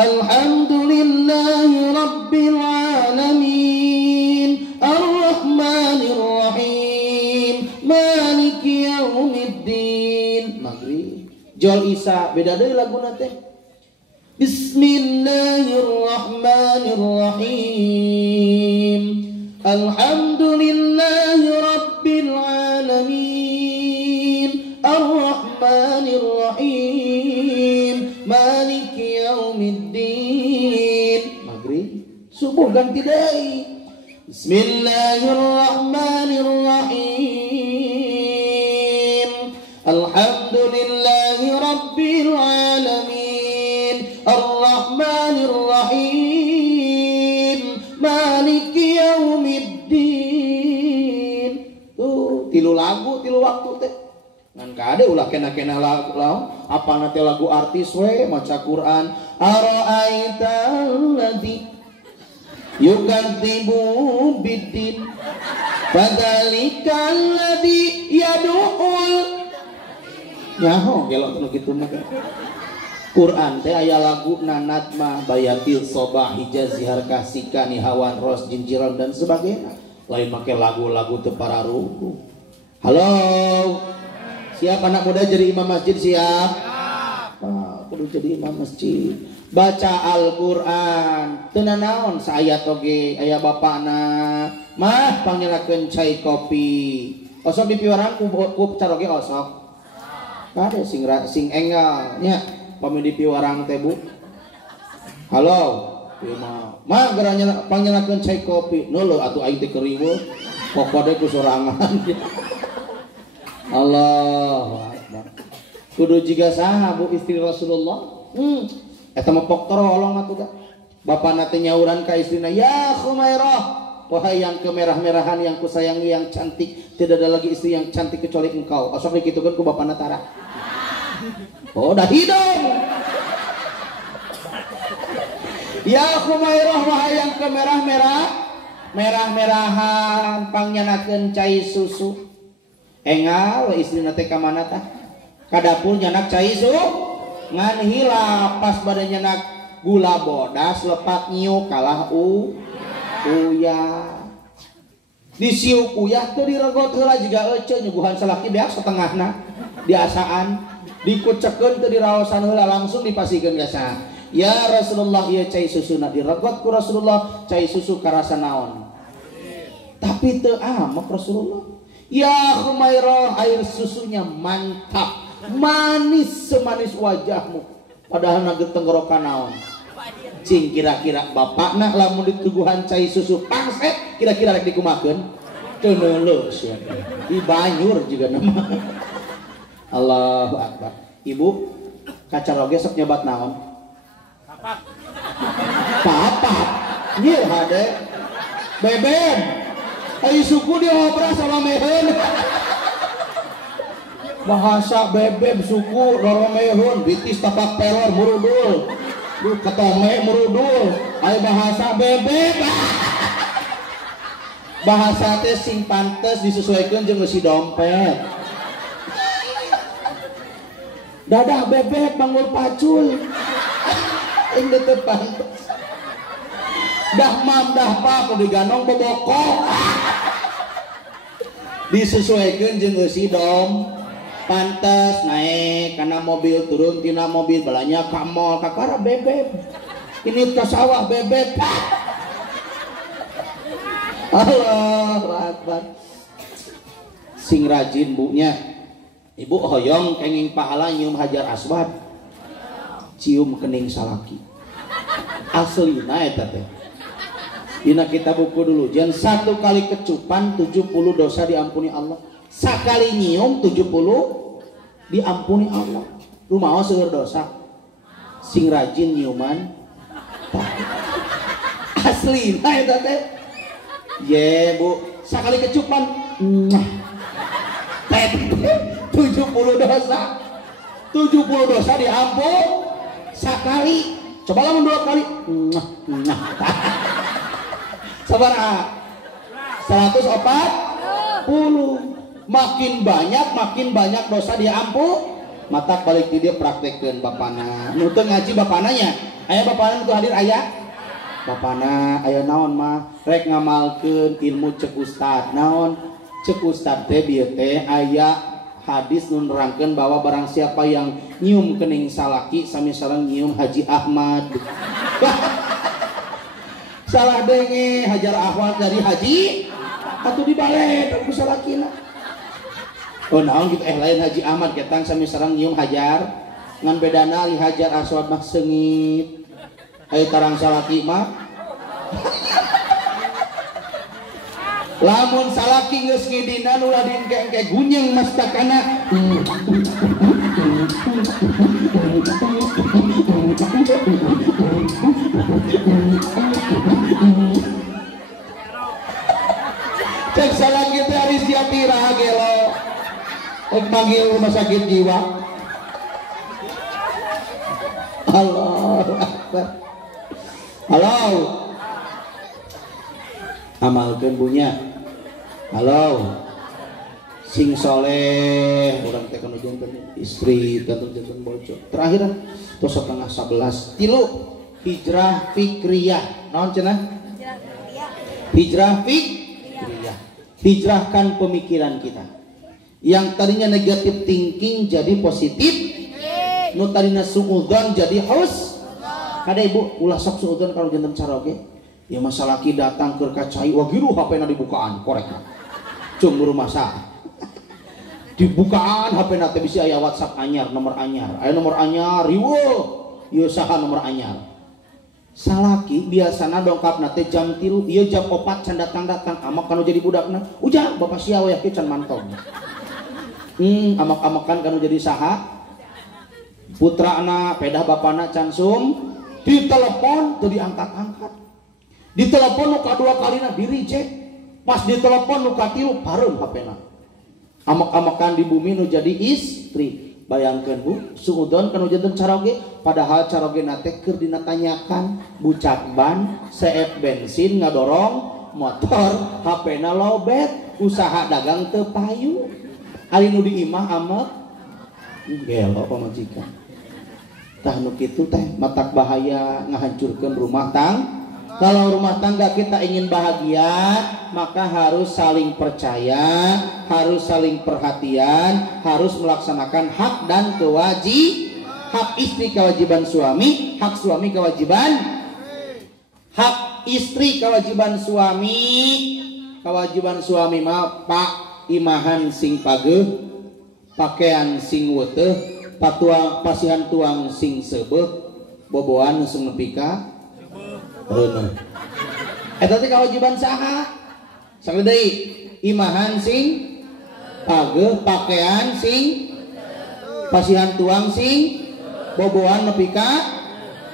Alhamdulillahi rabbil alamin. Ar-Rahmanirrahim. Maliki yaumiddin. Maghrib. Jol Isa beda deui laguna teh. Bismillahirrahmanirrahim. Alhamdulillahi rabbil alamin. Ar-Rahmanirrahim. Maliki yaumiddin. Maghrib. Subuh ganti deui. Bismillahirrahmanirrahim. Alhamdulillahi rabbil alamin. Ar-Rahmanirrahim. Maliki yaumiddin. Tuh, tilu lagu, tilu waktu teh. Ngan kade ulah kena-kena lagu apa nanti lagu artis we maca Quran. Ara'aita alladzi yukadzibu biddin fadzalikal ladzi yad'ul. Nyaho gelok nu kitu mah. Quran teh aya lagu nanat mah bayatil sobah hijazihar kasika nihawan ros jinjiran dan sebagainya. Lain make lagu-lagu teu pararuku. Halo. Siap anak muda jadi imam masjid siap? kudu jadi imam masjid. Baca Al-Qur'an. Teu naon saayat oge aya bapana. Mah panggilkeun cai kopi. Osok dipiwarang ku caroge osok. Kade sing enggal nya pami dipiwarang teh Bu. Halo. Ieu mah geranya panggilkeun cai kopi. Nuleuh atuh aing teh keriweuh. Pokode ku sorangan. Allahu Akbar. Kudu jiga saha Bu istri Rasulullah. Eta mah pok terolong atuh da. Bapana teh nyauran ka istrina, "Ya Khumairah, wahai yang kemerah-merahan yang kusayangi yang cantik, tidak ada lagi istri yang cantik kecuali engkau." Osok dikitukeun ku bapana tara. Oh, dah hidung. Ya Khumairah, wahai yang merah-merahan pangnyenakeun cai susu. Engal istrina teh ka mana tah? Ka dapur nyanak cai susu. Ngan hilap pas badan nyenak gula bodas lepat nyiuk kalah uyah. Disiuk uyah teu diregot heula jiga ece nyuguhan salaki beak setengahna diasaan dikucekeun teu diraosan heula langsung dipasikeun biasa. Ya Rasulullah ieu cai susuna diregot ku Rasulullah cai susu karasa naon. Tapi teu amak Rasulullah. Ya Khumairah air susunya mantap. Manis semanis wajahmu padahal nage tenggorokan naon cing kira-kira bapakna lamun dituguhan cai susu pangset kira-kira rek dikumakeun teu neuleus di banyur juga nama. Allahu Akbar. Ibu kacaroge sok nyobat naon papat ieu hade bebem ai suku diobras sama mehen bahasa bebeb suku roromehun bitis tapak pelor murudul lu ketome murudul aya bahasa bebeb bahasa teh sing pantes disesuaikan jeung si dompet dadah bebeb bangun pacul ini teh pantes dah mam dah pa kudu diganong bobokok disesuaikan jeung si dompet pantes naik karena mobil turun tina mobil balanya ka mall kakara bebeb ini ke sawah bebeb. Allahu Akbar. Sing rajin bunya ibu hoyong kenging pahala nyium hajar aswad cium kening salaki aslina eta teh dina kitab buku dulu jan 1 kali kecupan 70 dosa diampuni Allah. Sakali nyium 70 diampuni Allah. Rumaos seueur dosa. Sing rajin nyiuman. Aslina eta teh. Ye Bu, sakali kecupan 70 dosa. 70 dosa diampun sakali. Coba lamun 2 kali. Sabaraha? 140. Makin banyak dosa diampun. Mata balik di dia praktekkeun bapana. Nu teu ngaji bapananya. Aya bapana nu hadir aya. Bapana aya naon mah rek ngamalkeun ilmu cek ustad. Naon? Cek ustad teh bieu teh aya hadis nu nerangkeun bahwa barang siapa yang nyium kening salaki sami sareng nyium Haji Ahmad. Salah denge Hajar Ahmad dari Haji atuh dibalik ku salakina. Oh naon gitu lain Haji Ahmad ketang sami sareng nyium hajar ngan bedana li hajar aswad mah seungit aya tarang salaki mah lamun salaki geus ngidina nu ladin engke gunyeng mastakana cek salaki teh ari siap tira gelo panggil rumah sakit jiwa. Allahu Akbar. Halo. Amalkeun bunya. Halo. Sing soleh, urang teh kana janten istri, janten bojo. Terakhir tos 10:11. 3 hijrah fikriyah. Naon cenah? Hijrah fikriyah. Hijrahkan pemikiran kita. Yang tadinya negatif thinking jadi positif nu tadina suudzon jadi haus. Kada ibu ulah sok suudzon kalau janten caroge. Ya masa laki datang ke kacai wah giru HP-na dibukaan korek. Cung rumah sah. Dibukaan HP-na teh bisa aya WhatsApp anyar, nomor anyar. Aya nomor anyar, riweuh. Ieu saha nomor anyar. Salaki biasana dongkapna teh jam 3, ieu jam 4 can datang-datang amak kanu jadi budakna. Ujang bapak sia we can mantong. Amak-amakan kanu jadi saha? Putrana pedah bapana can sum, ditelepon teu diangkat-angkat. Ditelepon nu kadua kalina di reject. Pas ditelepon nu katilu pareun HP-na. Amak-amakan di bumi nu jadi istri. Bayangkan bu, suudon kanu janten caroge, padahal caroge nate keur dinatanyakan bucak ban, seep bensin ngadorong motor, HP-na lobet, usaha dagang teu payu. Ari nu diimah amek gelo pamajikan. Tah nu kitu teh matak bahaya ngahancurkeun rumah tangga. Kalau rumah tangga kita ingin bahagia, maka harus saling percaya, harus saling perhatian, harus melaksanakan hak dan kewajiban. Hak istri kewajiban suami, hak suami kewajiban. Hak istri kewajiban suami, kewajiban suami mah pak imahan sing pageuh, pakaian sing weuteuh, pasihan tuang sing seubeuh, boboan nu nepi ka reuneuh. Eta teh kewajiban saha? Sakali deui, imahan sing pageuh, pakaian sing pasihan tuang sing boboan nepi ka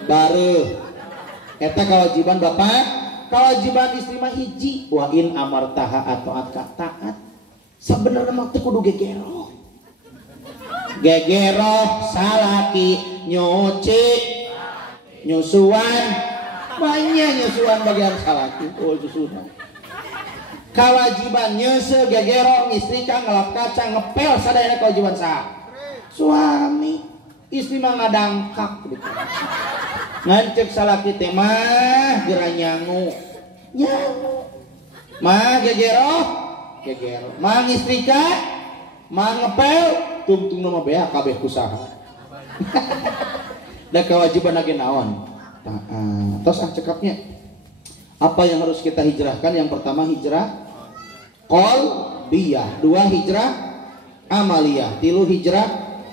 bareuh. Eta kewajiban bapak. Kewajiban istri mah hiji, wa in amartaha ataat ka taat. Sabenerna mah teu kudu gegeroh. Gegeroh salaki nyuci nyusuan banyak nyusuan bagian salaki. Oh susunan. Kewajiban nyeuseul gegerong istri ka ngelap kaca ngepel sadayana kewajiban saha? Suami. Istri mah ngadangkak gitu. Ngancek salaki teh mah geura nyangu. Mah gegeroh, mah istri ka mah ngepel tungtung nama beak kabeh kusaha. Da kewajiban lagi naon? Terus cekapnya apa yang harus kita hijrahkan? Yang pertama hijrah qalbiyah, 2 hijrah amaliyah, 3 hijrah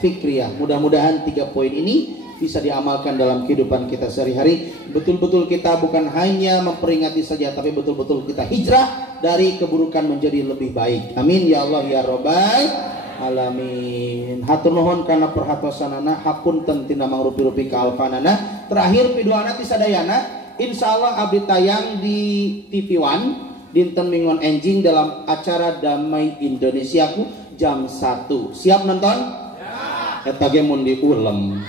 fikriyah. Mudah-mudahan 3 poin ini bisa diamalkan dalam kehidupan kita sehari-hari. Betul-betul kita bukan hanya memperingati saja, tapi betul-betul kita hijrah dari keburukan menjadi lebih baik. Amin ya Allah ya Rabbal alamin. Hatur nuhun kana perhatosanana, hapunten tina mangrupi-rupi kaalfanana. Terakhir pidoana ti sadayana, insyaallah abdi tayang di TV One dinten mingguan enjing dalam acara Damai Indonesiaku jam 1. Siap nonton? Ya. Eta ge mun diulem.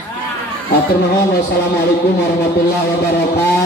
Hatur nuhun, wassalamualaikum warahmatullahi wabarakatuh.